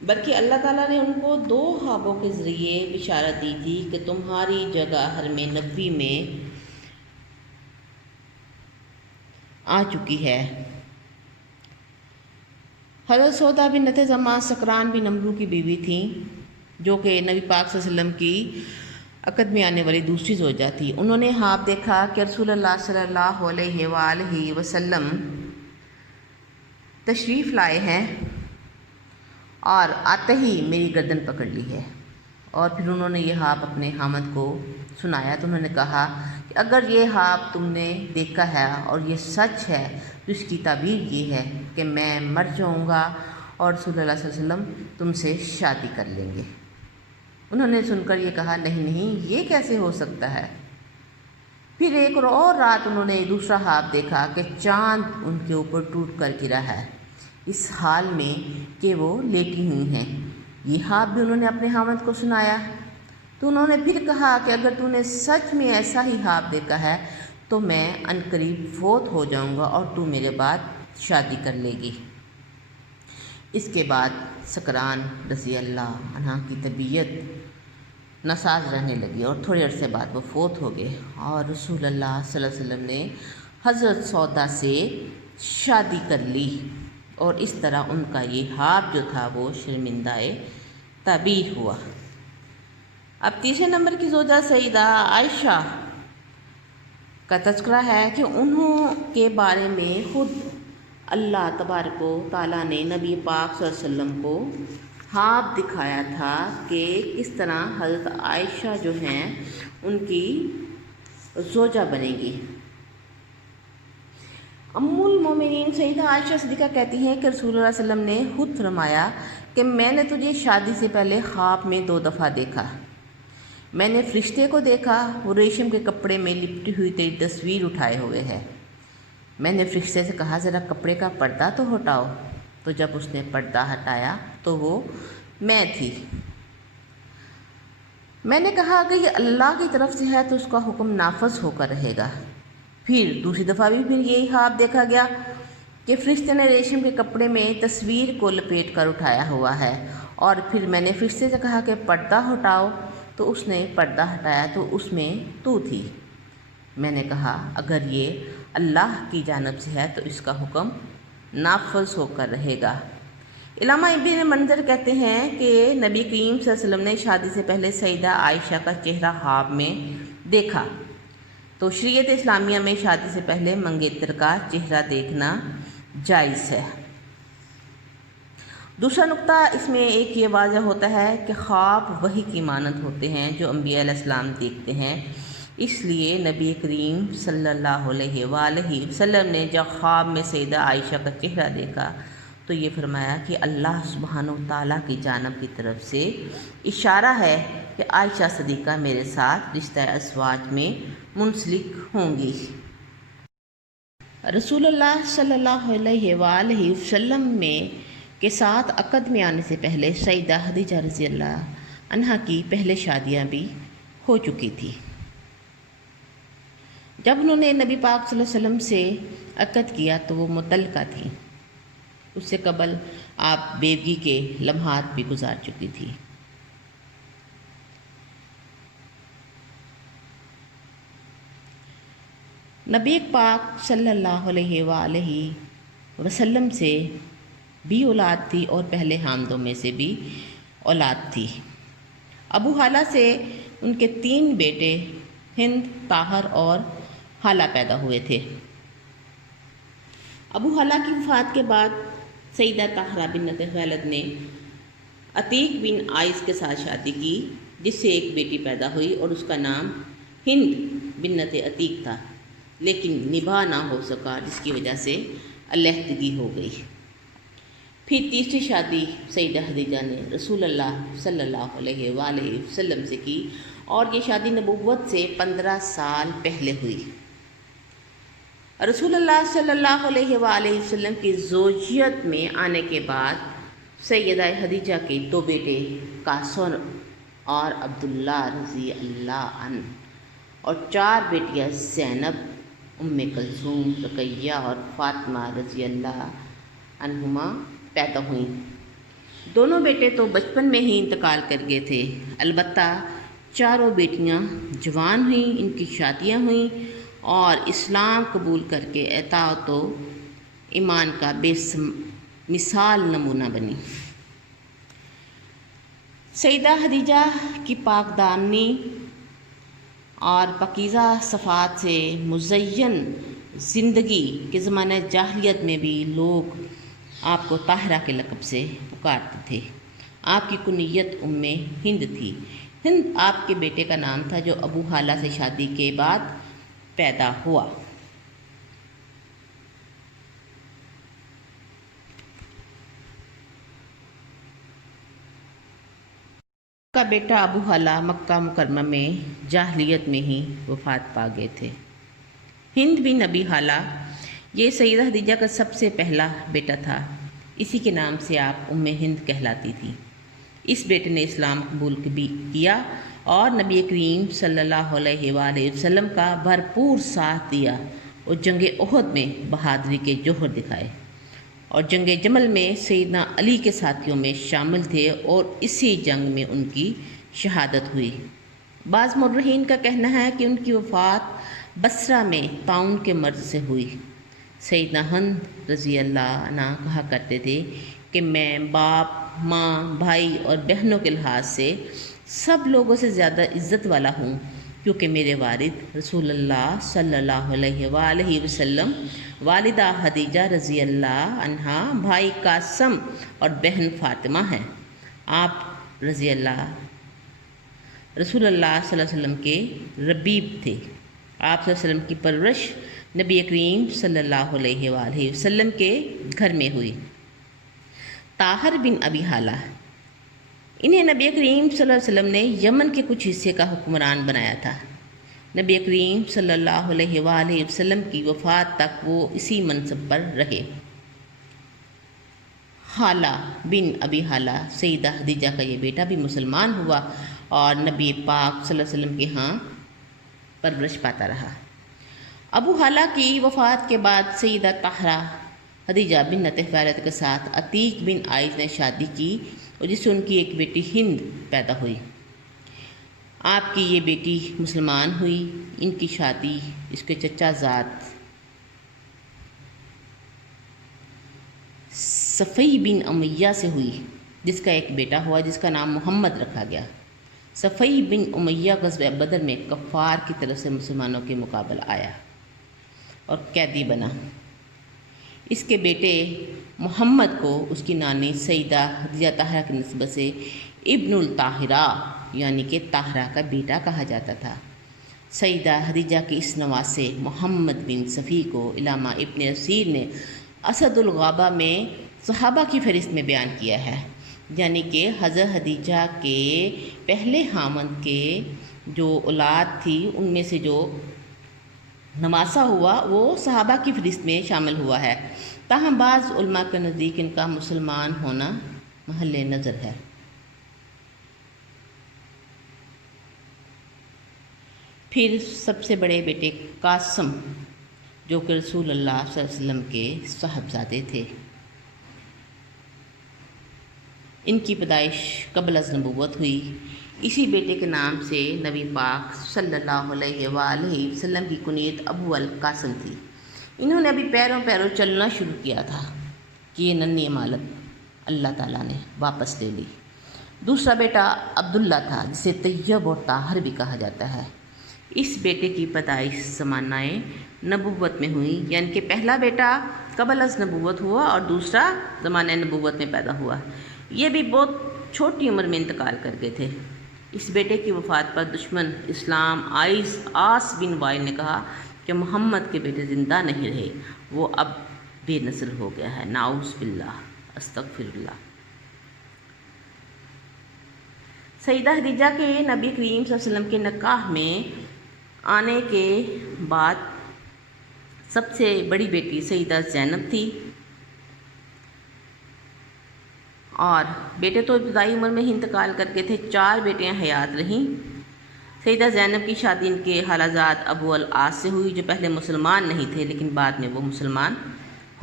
بلکہ اللہ تعالیٰ نے ان کو 2 خوابوں کے ذریعے بشارت دی تھی کہ تمہاری جگہ حرم نبوی میں آ چکی ہے۔ حضرت سودا بنت زمعہ سکران بن عمرو کی بیوی تھیں، جو کہ نبی پاک صلی اللہ علیہ وسلم کی عقد میں آنے والی دوسری زوجہ تھی۔ انہوں نے خواب دیکھا کہ رسول اللہ صلی اللہ علیہ وآلہ وسلم تشریف لائے ہیں اور آتے ہی میری گردن پکڑ لی ہے۔ اور پھر انہوں نے یہ خواب اپنے خامد کو سنایا تو انہوں نے کہا کہ اگر یہ خواب تم نے دیکھا ہے اور یہ سچ ہے تو اس کی تعبیر یہ ہے کہ میں مر جاؤں گا اور رسول اللہ صلی اللہ علیہ وسلم تم سے شادی کر لیں گے۔ انہوں نے سن کر یہ کہا نہیں نہیں، یہ کیسے ہو سکتا ہے۔ پھر ایک اور رات انہوں نے دوسرا خواب دیکھا کہ چاند ان کے اوپر ٹوٹ کر گرا ہے، اس حال میں کہ وہ لیٹی ہوئی ہیں۔ یہ خواب بھی انہوں نے اپنے خامد کو سنایا تو انہوں نے پھر کہا کہ اگر تو نے سچ میں ایسا ہی خواب دیکھا ہے تو میں عنقریب فوت ہو جاؤں گا اور تو میرے بعد شادی کر لے گی۔ اس کے بعد سکران رضی اللہ عنہ کی طبیعت ناساز رہنے لگی اور تھوڑے عرصے بعد وہ فوت ہو گئے، اور رسول اللہ صلی اللہ علیہ وسلم نے حضرت سودا سے شادی کر لی، اور اس طرح ان کا یہ خواب جو تھا وہ شرمندہ تعبیر ہوا۔ اب تیسرے نمبر کی زوجہ سیدہ عائشہ کا تذکرہ ہے کہ انہوں کے بارے میں خود اللہ تبارک و تعالیٰ نے نبی پاک صلی اللہ علیہ وسلم کو خواب دکھایا تھا کہ کس طرح حضرت عائشہ جو ہیں ان کی زوجہ بنے گی۔ ام المومنین سیدہ عائشہ صدیقہ کہتی ہیں کہ رسول اللہ صلی اللہ علیہ وسلم نے خود فرمایا کہ میں نے تجھے شادی سے پہلے خواب میں 2 دفعہ دیکھا۔ میں نے فرشتے کو دیکھا، وہ ریشم کے کپڑے میں لپٹی ہوئی تیری تصویر اٹھائے ہوئے ہے۔ میں نے فرشتے سے کہا ذرا کپڑے کا پردہ تو ہٹاؤ، تو جب اس نے پردہ ہٹایا تو وہ میں تھی۔ میں نے کہا کہ یہ اللہ کی طرف سے ہے تو اس کا حکم نافذ ہو کر رہے گا۔ پھر دوسری دفعہ بھی پھر یہی خواب دیکھا گیا کہ فرشتے نے ریشم کے کپڑے میں تصویر کو لپیٹ کر اٹھایا ہوا ہے، اور پھر میں نے فرشتے سے کہا کہ پردہ ہٹاؤ، تو اس نے پردہ ہٹایا تو اس میں تو تھی۔ میں نے کہا اگر یہ اللہ کی جانب سے ہے تو اس کا حکم نافذ ہو کر رہے گا۔ علامہ ابن منظر کہتے ہیں کہ نبی کریم صلی اللہ علیہ وسلم نے شادی سے پہلے سیدہ عائشہ کا چہرہ خواب میں دیکھا، تو شریعت اسلامیہ میں شادی سے پہلے منگیتر کا چہرہ دیکھنا جائز ہے۔ دوسرا نقطہ اس میں ایک یہ واضح ہوتا ہے کہ خواب وحی کی مانند ہوتے ہیں جو انبیاء علیہ السلام دیکھتے ہیں، اس لیے نبی کریم صلی اللہ علیہ وآلہ وسلم نے جب خواب میں سیدہ عائشہ کا چہرہ دیکھا تو یہ فرمایا کہ اللہ سبحانہ و تعالیٰ کی جانب کی طرف سے اشارہ ہے کہ عائشہ صدیقہ میرے ساتھ رشتہ ازواج میں منسلک ہوں گی۔ رسول اللہ صلی اللہ علیہ وآلہ وسلم کے ساتھ عقد میں آنے سے پہلے سیدہ خدیجہ رضی اللہ عنہا کی پہلے شادیاں بھی ہو چکی تھی۔ جب انہوں نے نبی پاک صلی اللہ علیہ وسلم سے عقد کیا تو وہ مطلقہ تھی، اس سے قبل آپ بیوگی کے لمحات بھی گزار چکی تھی۔ نبی پاک صلی اللہ علیہ وآلہ وسلم سے بھی اولاد تھی اور پہلے حامدوں میں سے بھی اولاد تھی۔ ابو حالہ سے ان کے 3 بیٹے ہند، طاہر اور حالہ پیدا ہوئے تھے۔ ابو حالہ کی وفات کے بعد سیدہ طاہرہ بنت خویلد نے عتیق بن عائس کے ساتھ شادی کی، جس سے ایک بیٹی پیدا ہوئی اور اس کا نام ہند بنت عتیق تھا، لیکن نباہ نہ ہو سکا جس کی وجہ سے علیحدگی ہو گئی۔ پھر تیسری شادی سیدہ خدیجہ نے رسول اللہ صلی اللہ علیہ وآلہ وسلم سے کی، اور یہ شادی نبوت سے 15 سال پہلے ہوئی۔ رسول اللہ صلی اللہ علیہ وآلہ وسلم کی زوجیت میں آنے کے بعد سیدہ خدیجہ کے 2 بیٹے قاسم اور عبداللہ رضی اللہ عنہ اور 4 بیٹیاں زینب، ام کلثوم، رقیہ اور فاطمہ رضی اللہ عنہما پیدا ہوئیں۔ دونوں بیٹے تو بچپن میں ہی انتقال کر گئے تھے، البتہ چاروں بیٹیاں جوان ہوئیں، ان کی شادیاں ہوئیں اور اسلام قبول کر کے اطاعت و ایمان کا بے مثال نمونہ بنی۔ سیدہ خدیجہ کی پاک دامنی اور پاکیزہ صفات سے مزین زندگی کے زمانہ جاہلیت میں بھی لوگ آپ کو طاہرہ کے لقب سے پکارتے تھے۔ آپ کی کنیت ام ہند تھی۔ ہند آپ کے بیٹے کا نام تھا جو ابو حالہ سے شادی کے بعد پیدا ہوا۔ کا بیٹا ابو حالہ مکہ مکرمہ میں جاہلیت میں ہی وفات پا گئے تھے۔ ہند بن ابی حالہ یہ سیدہ خدیجہ کا سب سے پہلا بیٹا تھا، اسی کے نام سے آپ ام ہند کہلاتی تھی۔ اس بیٹے نے اسلام قبول بھی کیا اور نبی کریم صلی اللہ علیہ وآلہ وسلم کا بھرپور ساتھ دیا اور جنگ احد میں بہادری کے جوہر دکھائے، اور جنگ جمل میں سیدنا علی کے ساتھیوں میں شامل تھے اور اسی جنگ میں ان کی شہادت ہوئی۔ بعض مورخین کا کہنا ہے کہ ان کی وفات بصرہ میں طاعون کے مرض سے ہوئی۔ سیدنا ہند رضی اللہ عنہ کہا کرتے تھے کہ میں باپ، ماں، بھائی اور بہنوں کے لحاظ سے سب لوگوں سے زیادہ عزت والا ہوں، کیونکہ میرے والد رسول اللہ صلی اللہ علیہ وآلہ وسلم، والدہ خدیجہ رضی اللہ عنہا، بھائی قاسم اور بہن فاطمہ ہیں۔ آپ رضی اللہ رسول اللہ صلی اللہ علیہ وسلم کے ربیب تھے۔ آپ صلی اللہ علیہ وسلم کی پرورش نبی کریم صلی اللہ علیہ وآلہ وسلم کے گھر میں ہوئی۔ طاہر بن ابی حالہ، انہیں نبی کریم صلی اللہ علیہ وسلم نے یمن کے کچھ حصے کا حکمران بنایا تھا۔ نبی کریم صلی اللہ علیہ وآلہ وسلم کی وفات تک وہ اسی منصب پر رہے۔ حالہ بن ابی حالہ سیدہ خدیجہ کا یہ بیٹا بھی مسلمان ہوا اور نبی پاک صلی اللہ علیہ وسلم کے ہاں پرورش پاتا رہا۔ ابو حالہ کی وفات کے بعد سیدہ طاہرہ خدیجہ بنت خویلد کے ساتھ عتیق بن عائض نے شادی کی اور جس سے ان کی ایک بیٹی ہند پیدا ہوئی۔ آپ کی یہ بیٹی مسلمان ہوئی۔ ان کی شادی اس کے چچا زاد صفی بن امیہ سے ہوئی، جس کا ایک بیٹا ہوا جس کا نام محمد رکھا گیا۔ صفی بن امیہ غزوہ بدر میں کفار کی طرف سے مسلمانوں کے مقابل آیا اور قیدی بنا۔ اس کے بیٹے محمد کو اس کی نانی سیدہ خدیجہ طاہرہ کی نسبت سے ابن الطاہرہ یعنی کہ طاہرہ کا بیٹا کہا جاتا تھا۔ سیدہ خدیجہ کے اس نواسے محمد بن صفی کو علامہ ابن اسیر نے اسد الغابہ میں صحابہ کی فہرست میں بیان کیا ہے، یعنی کہ حضرت خدیجہ کے پہلے خاوند کے جو اولاد تھی ان میں سے جو نواسہ ہوا وہ صحابہ کی فہرست میں شامل ہوا ہے، تاہم بعض علماء کے نزدیک ان کا مسلمان ہونا محل نظر ہے۔ پھر سب سے بڑے بیٹے قاسم جو کہ رسول اللہ صلی اللہ علیہ وسلم کے صاحبزادے تھے، ان کی پیدائش قبل از نبوت ہوئی۔ اسی بیٹے کے نام سے نبی پاک صلی اللہ علیہ وآلہ وسلم کی کنیت ابو القاسم تھی۔ انہوں نے ابھی پیروں چلنا شروع کیا تھا کہ یہ ننھی امالت اللہ تعالیٰ نے واپس لے لی۔ دوسرا بیٹا عبداللہ تھا جسے طیب اور طاہر بھی کہا جاتا ہے۔ اس بیٹے کی پیدائش زمانہ نبوت میں ہوئی، یعنی کہ پہلا بیٹا قبل از نبوت ہوا اور دوسرا زمانہ نبوت میں پیدا ہوا۔ یہ بھی بہت چھوٹی عمر میں انتقال کر گئے تھے۔ اس بیٹے کی وفات پر دشمن اسلام عاص بن وائل نے کہا کہ محمد کے بیٹے زندہ نہیں رہے، وہ اب بے نسل ہو گیا ہے، نعوذ باللہ، استغفر اللہ۔ سیدہ خدیجہ کے نبی کریم صلی اللہ علیہ وسلم کے نکاح میں آنے کے بعد سب سے بڑی بیٹی سیدہ زینب تھی، اور بیٹے تو ابتدائی عمر میں ہی انتقال کر گئے تھے۔ 4 بیٹیاں حیات رہیں۔ سیدہ زینب کی شادی ان کے خالازاد ابو العاص سے ہوئی جو پہلے مسلمان نہیں تھے لیکن بعد میں وہ مسلمان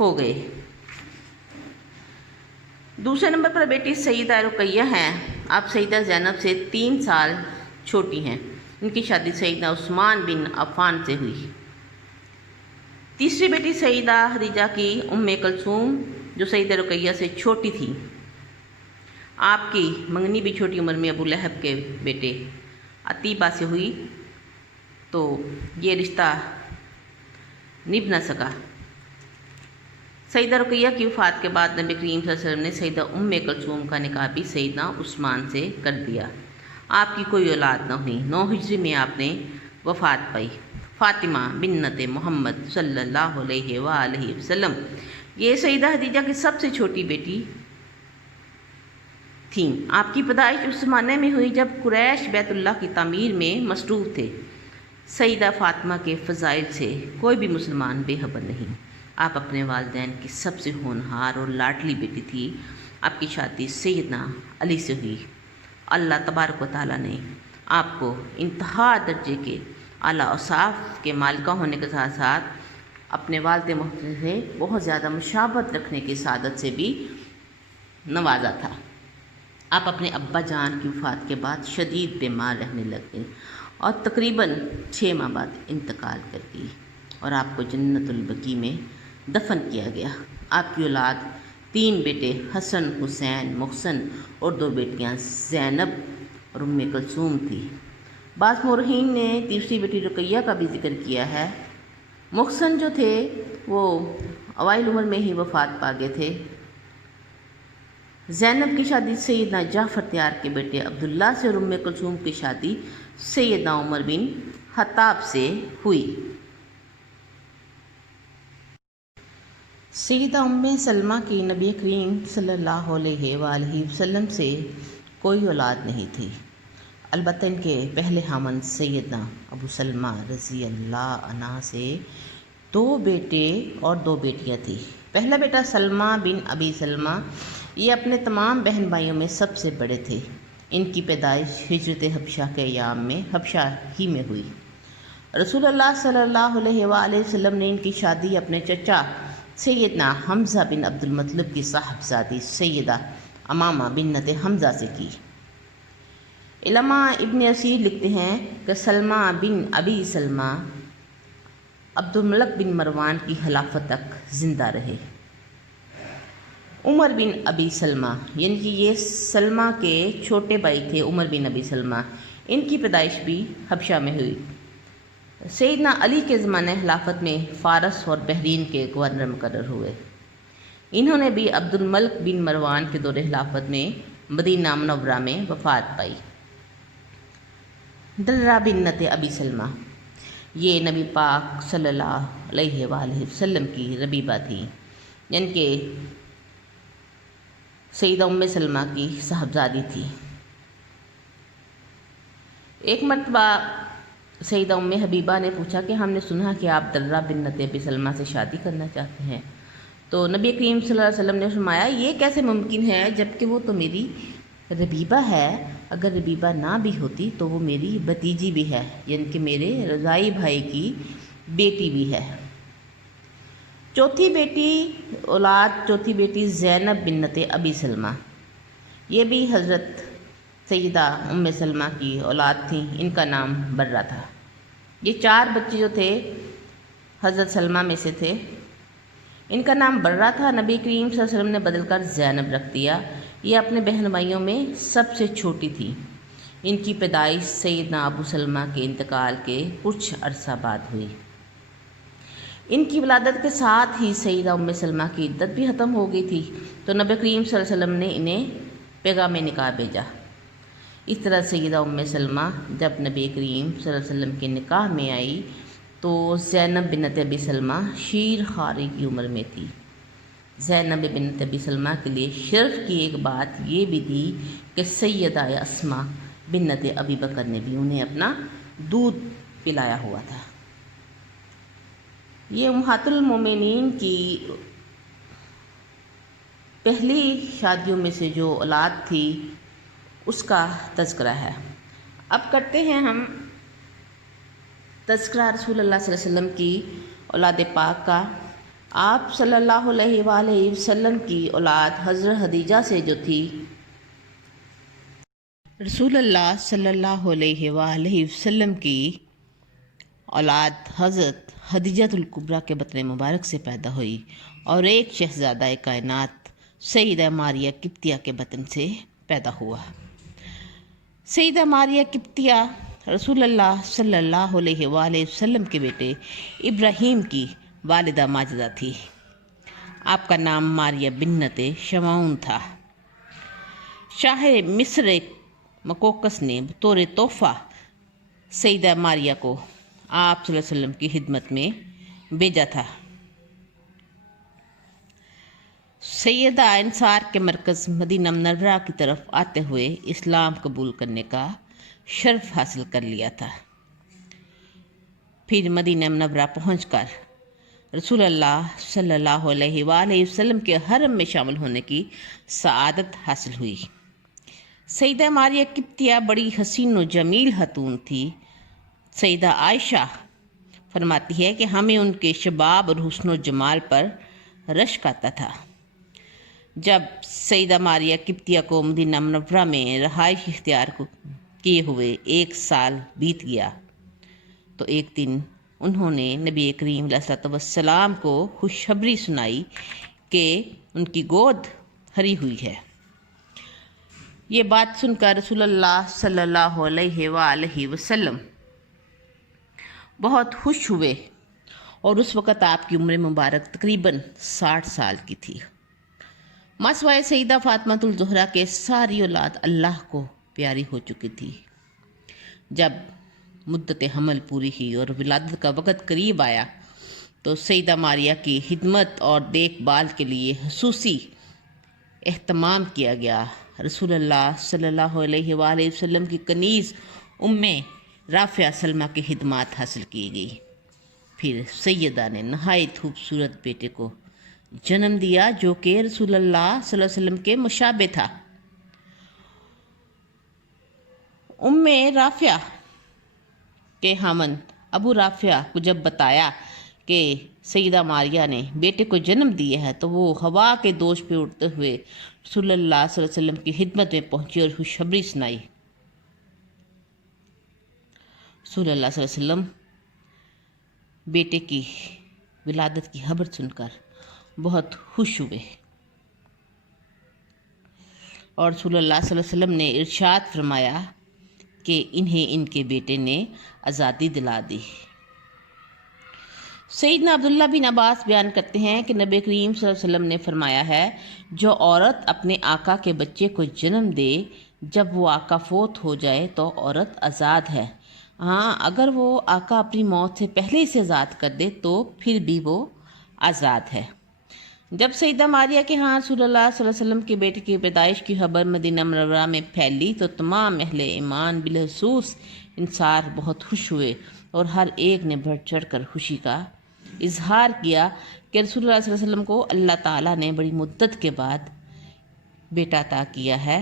ہو گئے۔ دوسرے نمبر پر بیٹی سیدہ رقیہ ہیں۔ آپ سیدہ زینب سے 3 سال چھوٹی ہیں۔ ان کی شادی سیدنا عثمان بن عفان سے ہوئی۔ تیسری بیٹی سیدہ خدیجہ کی ام کلثوم جو سیدہ رقیہ سے چھوٹی تھی۔ آپ کی منگنی بھی چھوٹی عمر میں ابو لہب کے بیٹے عتیبہ سے ہوئی، تو یہ رشتہ نبھ نہ سکا۔ سیدہ رقیہ کی وفات کے بعد نبی کریم صلی اللہ علیہ وسلم نے سیدہ ام کلثوم کا نکاح بھی سیدنا عثمان سے کر دیا۔ آپ کی کوئی اولاد نہ ہوئی۔ 9 ہجری میں آپ نے وفات پائی۔ فاطمہ بنت محمد صلی اللہ علیہ وآلہ وسلم یہ سیدہ خدیجہ کی سب سے چھوٹی بیٹی تھیں۔ آپ کی پیدائش اس زمانے میں ہوئی جب قریش بیت اللہ کی تعمیر میں مصروف تھے۔ سیدہ فاطمہ کے فضائل سے کوئی بھی مسلمان بے خبر نہیں۔ آپ اپنے والدین کی سب سے ہونہار اور لاڈلی بیٹی تھی۔ آپ کی شادی سیدنا علی سے ہوئی۔ اللہ تبارک و تعالیٰ نے آپ کو انتہا درجے کے اعلیٰ اوصاف کے مالکہ ہونے کے ساتھ ساتھ اپنے والد محترم سے بہت زیادہ مشابہت رکھنے کی سعادت سے بھی نوازا تھا۔ آپ اپنے ابا جان کی وفات کے بعد شدید بیمار رہنے لگ گئے اور تقریباً 6 ماہ بعد انتقال کر گئی اور آپ کو جنت البقیع میں دفن کیا گیا۔ آپ کی اولاد 3 بیٹے حسن، حسین، محسن اور 2 بیٹیاں زینب اور ام کلثوم تھی۔ بعض مورخین نے تیسری بیٹی رقیہ کا بھی ذکر کیا ہے۔ محسن جو تھے وہ اوائل عمر میں ہی وفات پا گئے تھے۔ زینب کی شادی سیدنا جعفر تیار کے بیٹے عبداللہ سے اور ام کلثوم کی شادی سیدنا عمر بن خطاب سے ہوئی۔ سیدہ ام سلمہ کی نبی کریم صلی اللہ علیہ وآلہ وسلم سے کوئی اولاد نہیں تھی، البتہ ان کے پہلے خاوند سیدنا ابو سلمہ رضی اللہ عنہ سے 2 بیٹے اور 2 بیٹیاں تھیں۔ پہلا بیٹا سلمہ بن ابی سلمہ یہ اپنے تمام بہن بھائیوں میں سب سے بڑے تھے۔ ان کی پیدائش ہجرت حبشہ کے ایام میں حبشہ ہی میں ہوئی۔ رسول اللہ صلی اللہ علیہ وآلہ وسلم نے ان کی شادی اپنے چچا سیدنا حمزہ بن عبد المطلب کی صاحبزادی سیدہ امامہ بنت حمزہ سے کی۔ علماء ابن اسیر لکھتے ہیں کہ سلمہ بن ابی سلمہ عبد الملک بن مروان کی خلافت تک زندہ رہے۔ عمر بن ابی سلمہ یعنی کہ یہ سلمہ کے چھوٹے بھائی تھے، عمر بن ابی سلمہ، ان کی پیدائش بھی حبشہ میں ہوئی۔ سیدنا علی کے زمانہ خلافت میں فارس اور بحرین کے گورنر مقرر ہوئے۔ انہوں نے بھی عبد الملک بن مروان کے دور خلافت میں مدینہ منورہ میں وفات پائی۔ درہ بنت ابی سلمہ یہ نبی پاک صلی اللہ علیہ وآلہ وسلم کی ربیبہ تھی، یعنی کہ سیدہ ام سلمہ کی صاحبزادی تھی۔ ایک مرتبہ سیدہ ام حبیبہ نے پوچھا کہ ہم نے سنا کہ آپ درہ بنت ابی سلمہ سے شادی کرنا چاہتے ہیں، تو نبی کریم صلی اللہ علیہ وسلم نے فرمایا یہ کیسے ممکن ہے جبکہ وہ تو میری ربیبہ ہے، اگر ربیبہ نہ بھی ہوتی تو وہ میری بھتیجی بھی ہے، یعنی کہ میرے رضائی بھائی کی بیٹی بھی ہے۔ چوتھی بیٹی زینب بنت ابی سلمہ یہ بھی حضرت سیدہ ام سلمہ کی اولاد تھیں، ان کا نام برہ تھا۔ یہ 4 بچے جو تھے حضرت سلمہ میں سے تھے، ان کا نام برہ تھا، نبی کریم صلی اللہ علیہ وسلم نے بدل کر زینب رکھ دیا۔ یہ اپنے بہن بھائیوں میں سب سے چھوٹی تھی۔ ان کی پیدائش سیدنا ابو سلمہ کے انتقال کے کچھ عرصہ بعد ہوئی۔ ان کی ولادت کے ساتھ ہی سیدہ ام سلمہ کی عدت بھی ختم ہو گئی تھی، تو نبی کریم صلی اللہ علیہ وسلم نے انہیں پیغام نکاح بھیجا۔ اس طرح سیدہ ام سلمہ جب نبی کریم صلی اللہ علیہ وسلم کے نکاح میں آئی تو زینب بنت ابی سلمہ شیر خاری کی عمر میں تھی۔ زینب بنت ابی سلمہ کے لیے شرف کی ایک بات یہ بھی تھی کہ سیدہ اسماء بنت ابی بکر نے بھی انہیں اپنا دودھ پلایا ہوا تھا۔ یہ امہات المومنین کی پہلی شادیوں میں سے جو اولاد تھی اس کا تذکرہ ہے۔ اب کرتے ہیں ہم تذکرہ رسول اللہ صلی اللہ علیہ وسلم کی اولاد پاک کا۔ آپ صلی اللہ علیہ وآلہ وسلم کی اولاد حضرت خدیجہ سے جو تھی، رسول اللہ صلی اللہ علیہ وآلہ وسلم کی اولاد حضرت خدیجہ الکبریٰ کے بطن مبارک سے پیدا ہوئی، اور ایک شہزادہ کائنات سیدہ ماریہ قبطیہ کے بطن سے پیدا ہوا۔ سیدہ ماریہ قبطیہ رسول اللہ صلی اللہ علیہ وآلہ وسلم کے بیٹے ابراہیم کی والدہ ماجدہ تھی۔ آپ کا نام ماریہ بنت شمعون تھا۔ شاہ مصر مکوکس نے بطور تحفہ سیدہ ماریہ کو آپ صلی اللہ علیہ وسلم کی خدمت میں بھیجا تھا۔ سیدہ انصار کے مرکز مدینہ منورہ کی طرف آتے ہوئے اسلام قبول کرنے کا شرف حاصل کر لیا تھا۔ پھر مدینہ منورہ پہنچ کر رسول اللہ صلی اللہ علیہ وآلہ وسلم کے حرم میں شامل ہونے کی سعادت حاصل ہوئی۔ سیدہ ماریہ قبطیہ بڑی حسین و جمیل خاتون تھی۔ سیدہ عائشہ فرماتی ہے کہ ہمیں ان کے شباب اور حسن و جمال پر رشک آتا تھا۔ جب سیدہ ماریہ قبطیہ کو مدینہ منورہ میں رہائش اختیار کیے ہوئے 1 سال بیت گیا تو ایک دن انہوں نے نبی کریم علیہ الصلوۃ والسلام کو خوشخبری سنائی کہ ان کی گود بھری ہوئی ہے۔ یہ بات سن کر رسول اللہ صلی اللہ علیہ وآلہ وسلم بہت خوش ہوئے، اور اس وقت آپ کی عمر مبارک تقریباً 60 سال کی تھی۔ ماسوائے سیدہ فاطمہ الزہرا کے ساری اولاد اللہ کو پیاری ہو چکی تھی۔ جب مدت حمل پوری ہوئی اور ولادت کا وقت قریب آیا تو سیدہ ماریہ کی خدمت اور دیکھ بھال کے لیے خصوصی اہتمام کیا گیا۔ رسول اللہ صلی اللہ علیہ وآلہ وسلم کی کنیز ام رافعہ سلمہ کی خدمات حاصل کی گئی۔ پھر سیدہ نے نہایت خوبصورت بیٹے کو جنم دیا جو کہ رسول اللہ صلی اللہ علیہ وسلم کے مشابہ تھا۔ ام رافعہ کے خاوند ابو رافعہ کو جب بتایا کہ سیدہ ماریہ نے بیٹے کو جنم دیا ہے تو وہ ہوا کے دوش پہ اڑتے ہوئے رسول اللہ صلی اللہ علیہ وسلم کی خدمت میں پہنچی اور خوشخبری سنائی۔ رسول اللہ صلی اللہ علیہ وسلم بیٹے کی ولادت کی خبر سن کر بہت خوش ہوئے، اور رسول اللہ صلی اللہ علیہ وسلم نے ارشاد فرمایا کہ انہیں ان کے بیٹے نے آزادی دلا دی۔ سیدنا عبداللہ بن عباس بیان کرتے ہیں کہ نبی کریم صلی اللہ علیہ وسلم نے فرمایا ہے، جو عورت اپنے آقا کے بچے کو جنم دے جب وہ آقا فوت ہو جائے تو عورت آزاد ہے۔ ہاں، اگر وہ آقا اپنی موت سے پہلے اسے آزاد کر دے تو پھر بھی وہ آزاد ہے۔ جب سیدہ ماریہ کے ہاں رسول اللہ صلی اللہ علیہ وسلم کے بیٹے کی پیدائش کی خبر مدینہ منورہ میں پھیلی تو تمام اہل ایمان بالخصوص انصار بہت خوش ہوئے، اور ہر ایک نے بڑھ چڑھ کر خوشی کا اظہار کیا کہ رسول اللہ صلی اللہ علیہ وسلم کو اللہ تعالیٰ نے بڑی مدت کے بعد بیٹا عطا کیا ہے،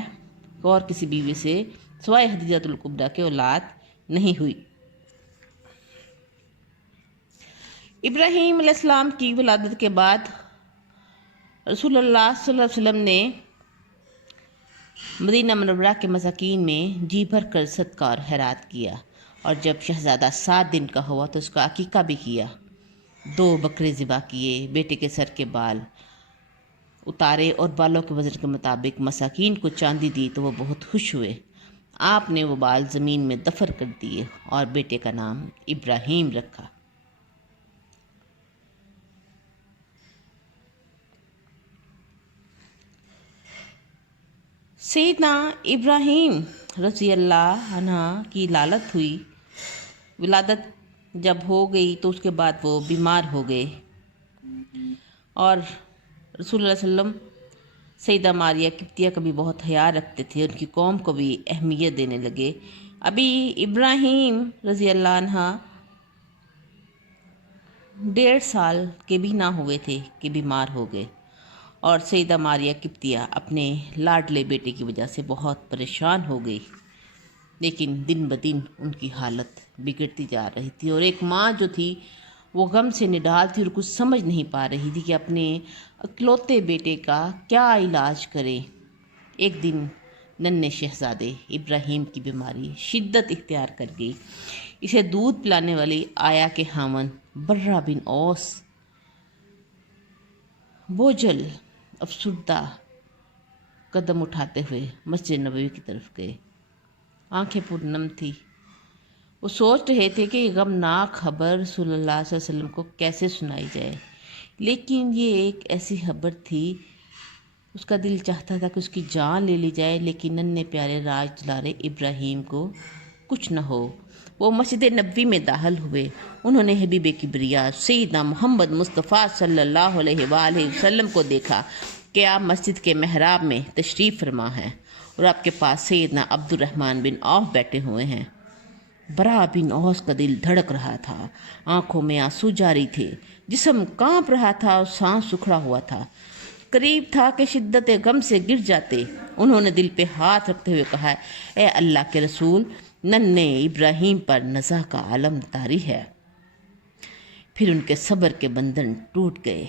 اور کسی بیوی سے سوائے خدیجہ الکبریٰ کے اولاد نہیں ہوئی۔ ابراہیم علیہ السلام کی ولادت کے بعد رسول اللہ صلی اللہ علیہ وسلم نے مدینہ منورہ کے مساکین میں جی بھر کر صدقہ اور خیرات کیا، اور جب شہزادہ 7 دن کا ہوا تو اس کا عقیقہ بھی کیا۔ 2 بکرے ذبح کیے، بیٹے کے سر کے بال اتارے اور بالوں کے وزن کے مطابق مساکین کو چاندی دی تو وہ بہت خوش ہوئے۔ آپ نے وہ بال زمین میں دفن کر دیے اور بیٹے کا نام ابراہیم رکھا۔ سیدنا ابراہیم رضی اللہ عنہ کی لالت ہوئی، ولادت جب ہو گئی تو اس کے بعد وہ بیمار ہو گئے، اور رسول اللہ صلی اللہ علیہ وسلم سیدہ ماریہ قبطیہ کا بھی بہت خیال رکھتے تھے، ان کی قوم کو بھی اہمیت دینے لگے۔ ابھی ابراہیم رضی اللہ عنہ 1.5 سال کے بھی نہ ہوئے تھے کہ بیمار ہو گئے، اور سیدہ ماریہ قبطیہ اپنے لاڈلے بیٹے کی وجہ سے بہت پریشان ہو گئی، لیکن دن بدن ان کی حالت بگڑتی جا رہی تھی، اور ایک ماں جو تھی وہ غم سے نڈال تھی اور کچھ سمجھ نہیں پا رہی تھی کہ اپنے اکلوتے بیٹے کا کیا علاج کرے۔ ایک دن ننھے شہزادے ابراہیم کی بیماری شدت اختیار کر گئی۔ اسے دودھ پلانے والی آیا کے خاوند برہ بن اوس بوجھل افسردہ قدم اٹھاتے ہوئے مسجد نبوی کی طرف گئے۔ آنکھیں پرنم تھی۔ وہ سوچ رہے تھے کہ یہ غمناک خبر رسول اللہ صلی اللہ علیہ وسلم کو کیسے سنائی جائے، لیکن یہ ایک ایسی خبر تھی، اس کا دل چاہتا تھا کہ اس کی جان لے لی جائے، لیکن ننھے پیارے راج دلارے ابراہیم کو کچھ نہ ہو۔ وہ مسجد نبوی میں داخل ہوئے۔ انہوں نے حبیب کبریا سیدنا محمد مصطفیٰ صلی اللہ علیہ وآلہ وسلم کو دیکھا کہ آپ مسجد کے محراب میں تشریف فرما ہیں اور آپ کے پاس سیدنا عبد الرحمن بن عوف بیٹھے ہوئے ہیں۔ برا بن اوس کا دل دھڑک رہا تھا، آنکھوں میں آنسو جاری تھے، جسم کانپ رہا تھا اور سانس سکھڑا ہوا تھا۔ قریب تھا کہ شدت غم سے گر جاتے۔ انہوں نے دل پہ ہاتھ رکھتے ہوئے کہا، اے اللہ کے رسول، ننھے ابراہیم پر نزا کا عالم طاری ہے۔ پھر ان کے صبر کے بندھن ٹوٹ گئے،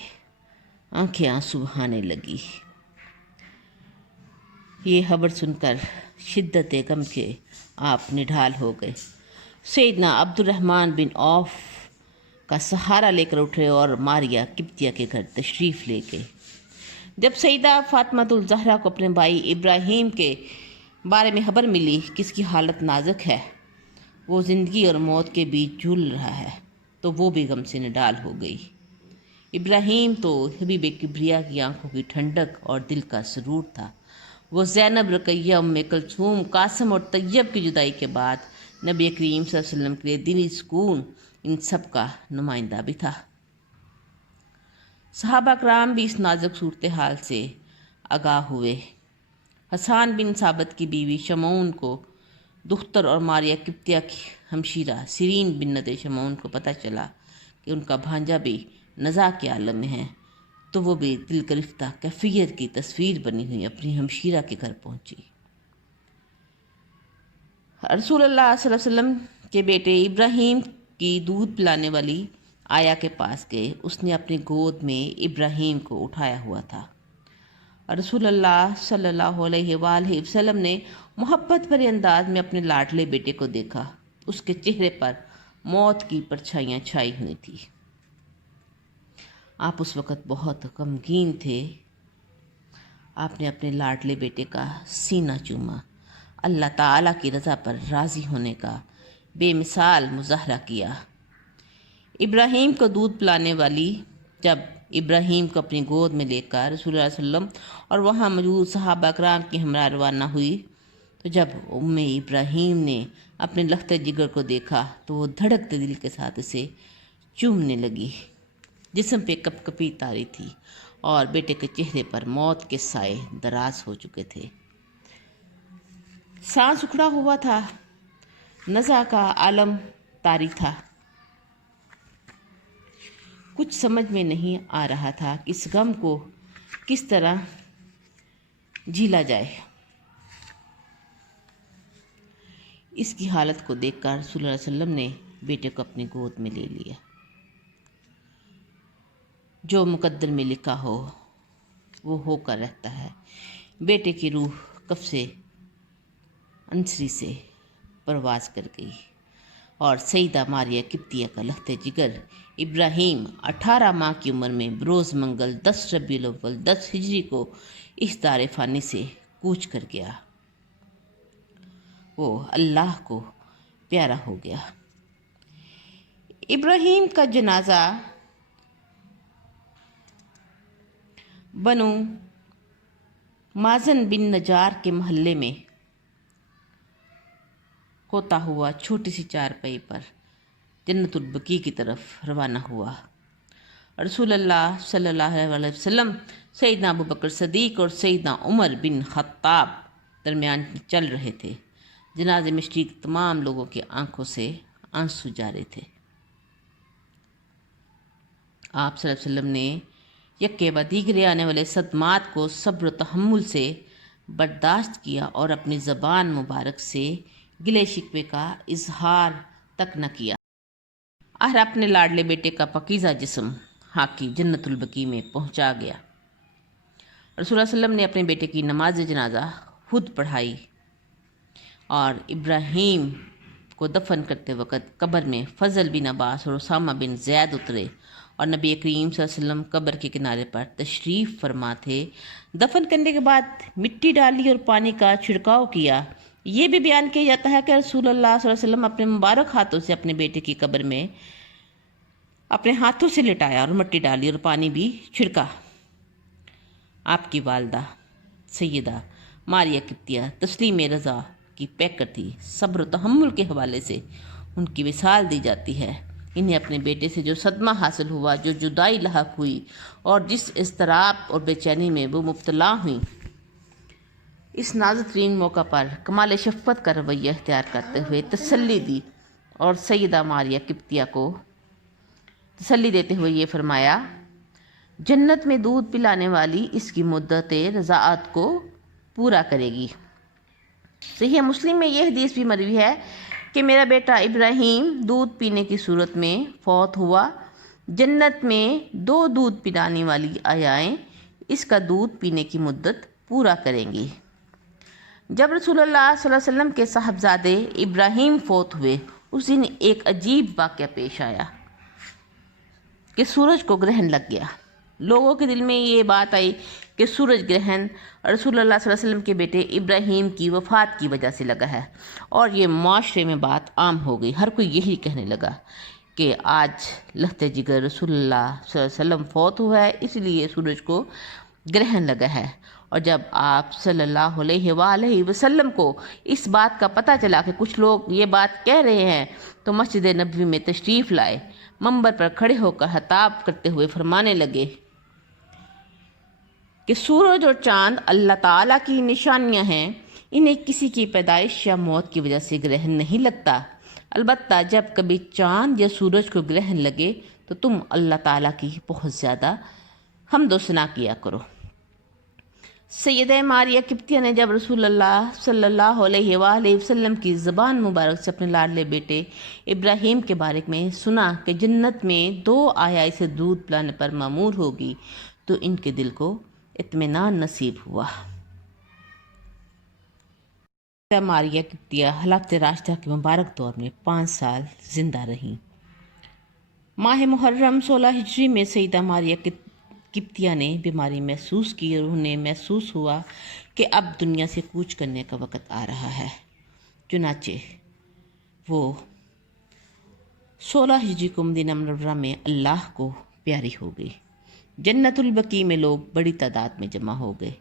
آنکھیں آنسو بہانے لگی۔ یہ خبر سن کر شدت غم کے آپ نڈھال ہو گئے۔ سیدنا عبد الرحمن بن عوف کا سہارا لے کر اٹھے اور ماریہ قبطیہ کے گھر تشریف لے گئے۔ جب سیدہ فاطمہ الزہرا کو اپنے بھائی ابراہیم کے بارے میں خبر ملی کہ اس کی حالت نازک ہے، وہ زندگی اور موت کے بیچ جھول رہا ہے، تو وہ بھی غم سے نڈال ہو گئی۔ ابراہیم تو حبیب کبریا کی آنکھوں کی ٹھنڈک اور دل کا سرور تھا۔ وہ زینب، رقیہ، ام کلثوم، قاسم اور طیب کی جدائی کے بعد نبی کریم صلی اللہ علیہ وسلم کے لیے دلی سکون، ان سب کا نمائندہ بھی تھا۔ صحابہ کرام بھی اس نازک صورتحال سے آگاہ ہوئے۔ حسان بن ثابت کی بیوی شمعون کو دختر اور ماریہ قبطیہ کی ہمشیرہ سیرین بنت شمعون کو پتہ چلا کہ ان کا بھانجا بھی نزا کے عالم میں ہے، تو وہ بھی دل گرفتہ کیفیت کی تصویر بنی ہوئی اپنی ہمشیرہ کے گھر پہنچی۔ رسول اللہ صلی اللہ علیہ وسلم کے بیٹے ابراہیم کی دودھ پلانے والی آیا کے پاس گئے۔ اس نے اپنی گود میں ابراہیم کو اٹھایا ہوا تھا۔ رسول اللہ صلی اللہ علیہ وآلہ وسلم نے محبت بھرے انداز میں اپنے لاڈلے بیٹے کو دیکھا۔ اس کے چہرے پر موت کی پرچھائیاں چھائی ہوئی تھی۔ آپ اس وقت بہت غمگین تھے۔ آپ نے اپنے لاڈلے بیٹے کا سینہ چوما، اللہ تعالیٰ کی رضا پر راضی ہونے کا بے مثال مظاہرہ کیا۔ ابراہیم کو دودھ پلانے والی جب ابراہیم کو اپنی گود میں لے کر رسول اللہ صلی اللہ علیہ وسلم اور وہاں موجود صحابہ کرام کی ہمراہ روانہ ہوئی، تو جب ام ابراہیم نے اپنے لخت جگر کو دیکھا تو وہ دھڑکتے دل کے ساتھ اسے چومنے لگی۔ جسم پہ کپ کپی طاری تھی اور بیٹے کے چہرے پر موت کے سائے دراز ہو چکے تھے۔ سانس اکھڑا ہوا تھا، نزا کا عالم طاری تھا۔ کچھ سمجھ میں نہیں آ رہا تھا کہ اس غم کو کس طرح جھیلا جائے۔ اس کی حالت کو دیکھ کر رسول اللہ صلی اللہ علیہ وسلم نے بیٹے کو اپنی گود میں لے لیا۔ جو مقدر میں لکھا ہو وہ ہو کر رہتا ہے۔ بیٹے کی روح کف سے انصری سے پرواز کر گئی اور سیدہ ماریہ قبطیہ کا لخت جگر ابراہیم 18 ماہ کی عمر میں بروز منگل 10 ربیع الاول 10 ہجری کو اس دار فانی سے کوچ کر گیا۔ وہ اللہ کو پیارا ہو گیا۔ ابراہیم کا جنازہ بنو مازن بن نجار کے محلے میں ہوتا ہوا چھوٹی سی چارپائی پر جنت البقیع کی طرف روانہ ہوا۔ رسول اللہ صلی اللہ علیہ وسلم سیدنا ابوبکر صدیق اور سیدنا عمر بن خطاب درمیان چل رہے تھے۔ جنازے میں شریک تمام لوگوں کی آنکھوں سے آنسو جارے تھے۔ آپ صلی اللہ علیہ وسلم نے یکے بعد دیگرے آنے والے صدمات کو صبر و تحمل سے برداشت کیا اور اپنی زبان مبارک سے گلے شکوے کا اظہار تک نہ کیا۔ آخر اپنے لاڈلے بیٹے کا پاکیزہ جسم حاکی جنت البقیع میں پہنچا گیا۔ رسول اللہ صلی اللہ علیہ وسلم نے اپنے بیٹے کی نماز جنازہ خود پڑھائی اور ابراہیم کو دفن کرتے وقت قبر میں فضل بن عباس اور اسامہ بن زید اترے اور نبی کریم صلی اللہ علیہ وسلم قبر کے کنارے پر تشریف فرما تھے۔ دفن کرنے کے بعد مٹی ڈالی اور پانی کا چھڑکاؤ کیا۔ یہ بھی بیان کیا جاتا ہے کہ رسول اللہ صلی اللہ علیہ وسلم اپنے مبارک ہاتھوں سے اپنے بیٹے کی قبر میں اپنے ہاتھوں سے لٹایا اور مٹی ڈالی اور پانی بھی چھڑکا۔ آپ کی والدہ سیدہ ماریہ قبطیہ تسلیم رضا کی پیکر تھی۔ صبر و تحمل کے حوالے سے ان کی مثال دی جاتی ہے۔ انہیں اپنے بیٹے سے جو صدمہ حاصل ہوا، جو جدائی لاحق ہوئی اور جس اضطراب اور بے چینی میں وہ مبتلا ہوئیں، اس نازک ترین موقع پر کمال شفقت کا رویہ اختیار کرتے ہوئے تسلی دی اور سیدہ ماریہ قبطیہ کو تسلی دیتے ہوئے یہ فرمایا، جنت میں دودھ پلانے والی اس کی مدت رضاعت کو پورا کرے گی۔ صحیح مسلم میں یہ حدیث بھی مروی ہے کہ میرا بیٹا ابراہیم دودھ پینے کی صورت میں فوت ہوا، جنت میں 2 دودھ پلانے والی آیائیں اس کا دودھ پینے کی مدت پورا کریں گی۔ جب رسول اللہ صلی اللہ علیہ وسلم کے صاحبزادے ابراہیم فوت ہوئے، اس دن ایک عجیب واقعہ پیش آیا کہ سورج کو گرہن لگ گیا۔ لوگوں کے دل میں یہ بات آئی کہ سورج گرہن رسول اللہ صلی اللہ علیہ وسلم کے بیٹے ابراہیم کی وفات کی وجہ سے لگا ہے، اور یہ معاشرے میں بات عام ہو گئی۔ ہر کوئی یہی کہنے لگا کہ آج لخت جگر رسول اللہ صلی اللہ علیہ وسلم فوت ہوا ہے، اس لیے سورج کو گرہن لگا ہے۔ اور جب آپ صلی اللہ علیہ وآلہ وسلم کو اس بات کا پتہ چلا کہ کچھ لوگ یہ بات کہہ رہے ہیں، تو مسجد نبوی میں تشریف لائے، منبر پر کھڑے ہو کر خطاب کرتے ہوئے فرمانے لگے کہ سورج اور چاند اللہ تعالیٰ کی نشانیاں ہیں، انہیں کسی کی پیدائش یا موت کی وجہ سے گرہن نہیں لگتا، البتہ جب کبھی چاند یا سورج کو گرہن لگے تو تم اللہ تعالیٰ کی بہت زیادہ حمد و ثنا کیا کرو۔ سیدہ ماریہ قبطیہ نے جب رسول اللہ صلی اللہ علیہ وآلہ وسلم کی زبان مبارک سے اپنے لاڈلے بیٹے ابراہیم کے بارے میں سنا کہ جنت میں 2 آیائیں سے دودھ پلانے پر مامور ہوگی، تو ان کے دل کو اطمینان نصیب ہوا۔ ماریہ قبطیہ خلافت راشدہ کے مبارک دور میں 5 سال زندہ رہیں۔ ماہ محرم 16 ہجری میں سیدہ ماریہ قبطیہ نے بیماری محسوس کی اور انہیں محسوس ہوا کہ اب دنیا سے کوچ کرنے کا وقت آ رہا ہے۔ چنانچہ وہ 16 ہجری کو مدینہ منورہ میں اللہ کو پیاری ہو گئی۔ جنت البقیع میں لوگ بڑی تعداد میں جمع ہو گئے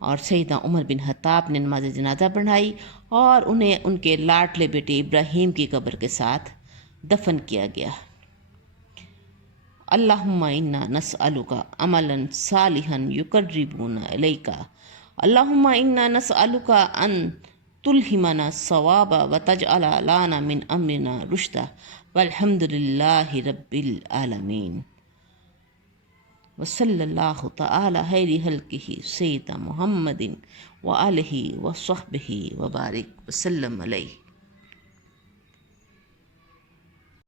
اور سیدنا عمر بن خطاب نے نماز جنازہ پڑھائی اور انہیں ان کے لاڈلے بیٹے ابراہیم کی قبر کے ساتھ دفن کیا گیا۔ اللہم انا نسألک عملا صالحا یقربنا الیک، اللہم انا نسألک ان تلہمنا الصواب وتجعل لنا من امرنا رشدا، والحمد للہ رب العالمین۔ وصلی اللہ تعالی خیر خلقہ سیدنا محمد وآلہ وصحبہ وبارک وسلم علیہ۔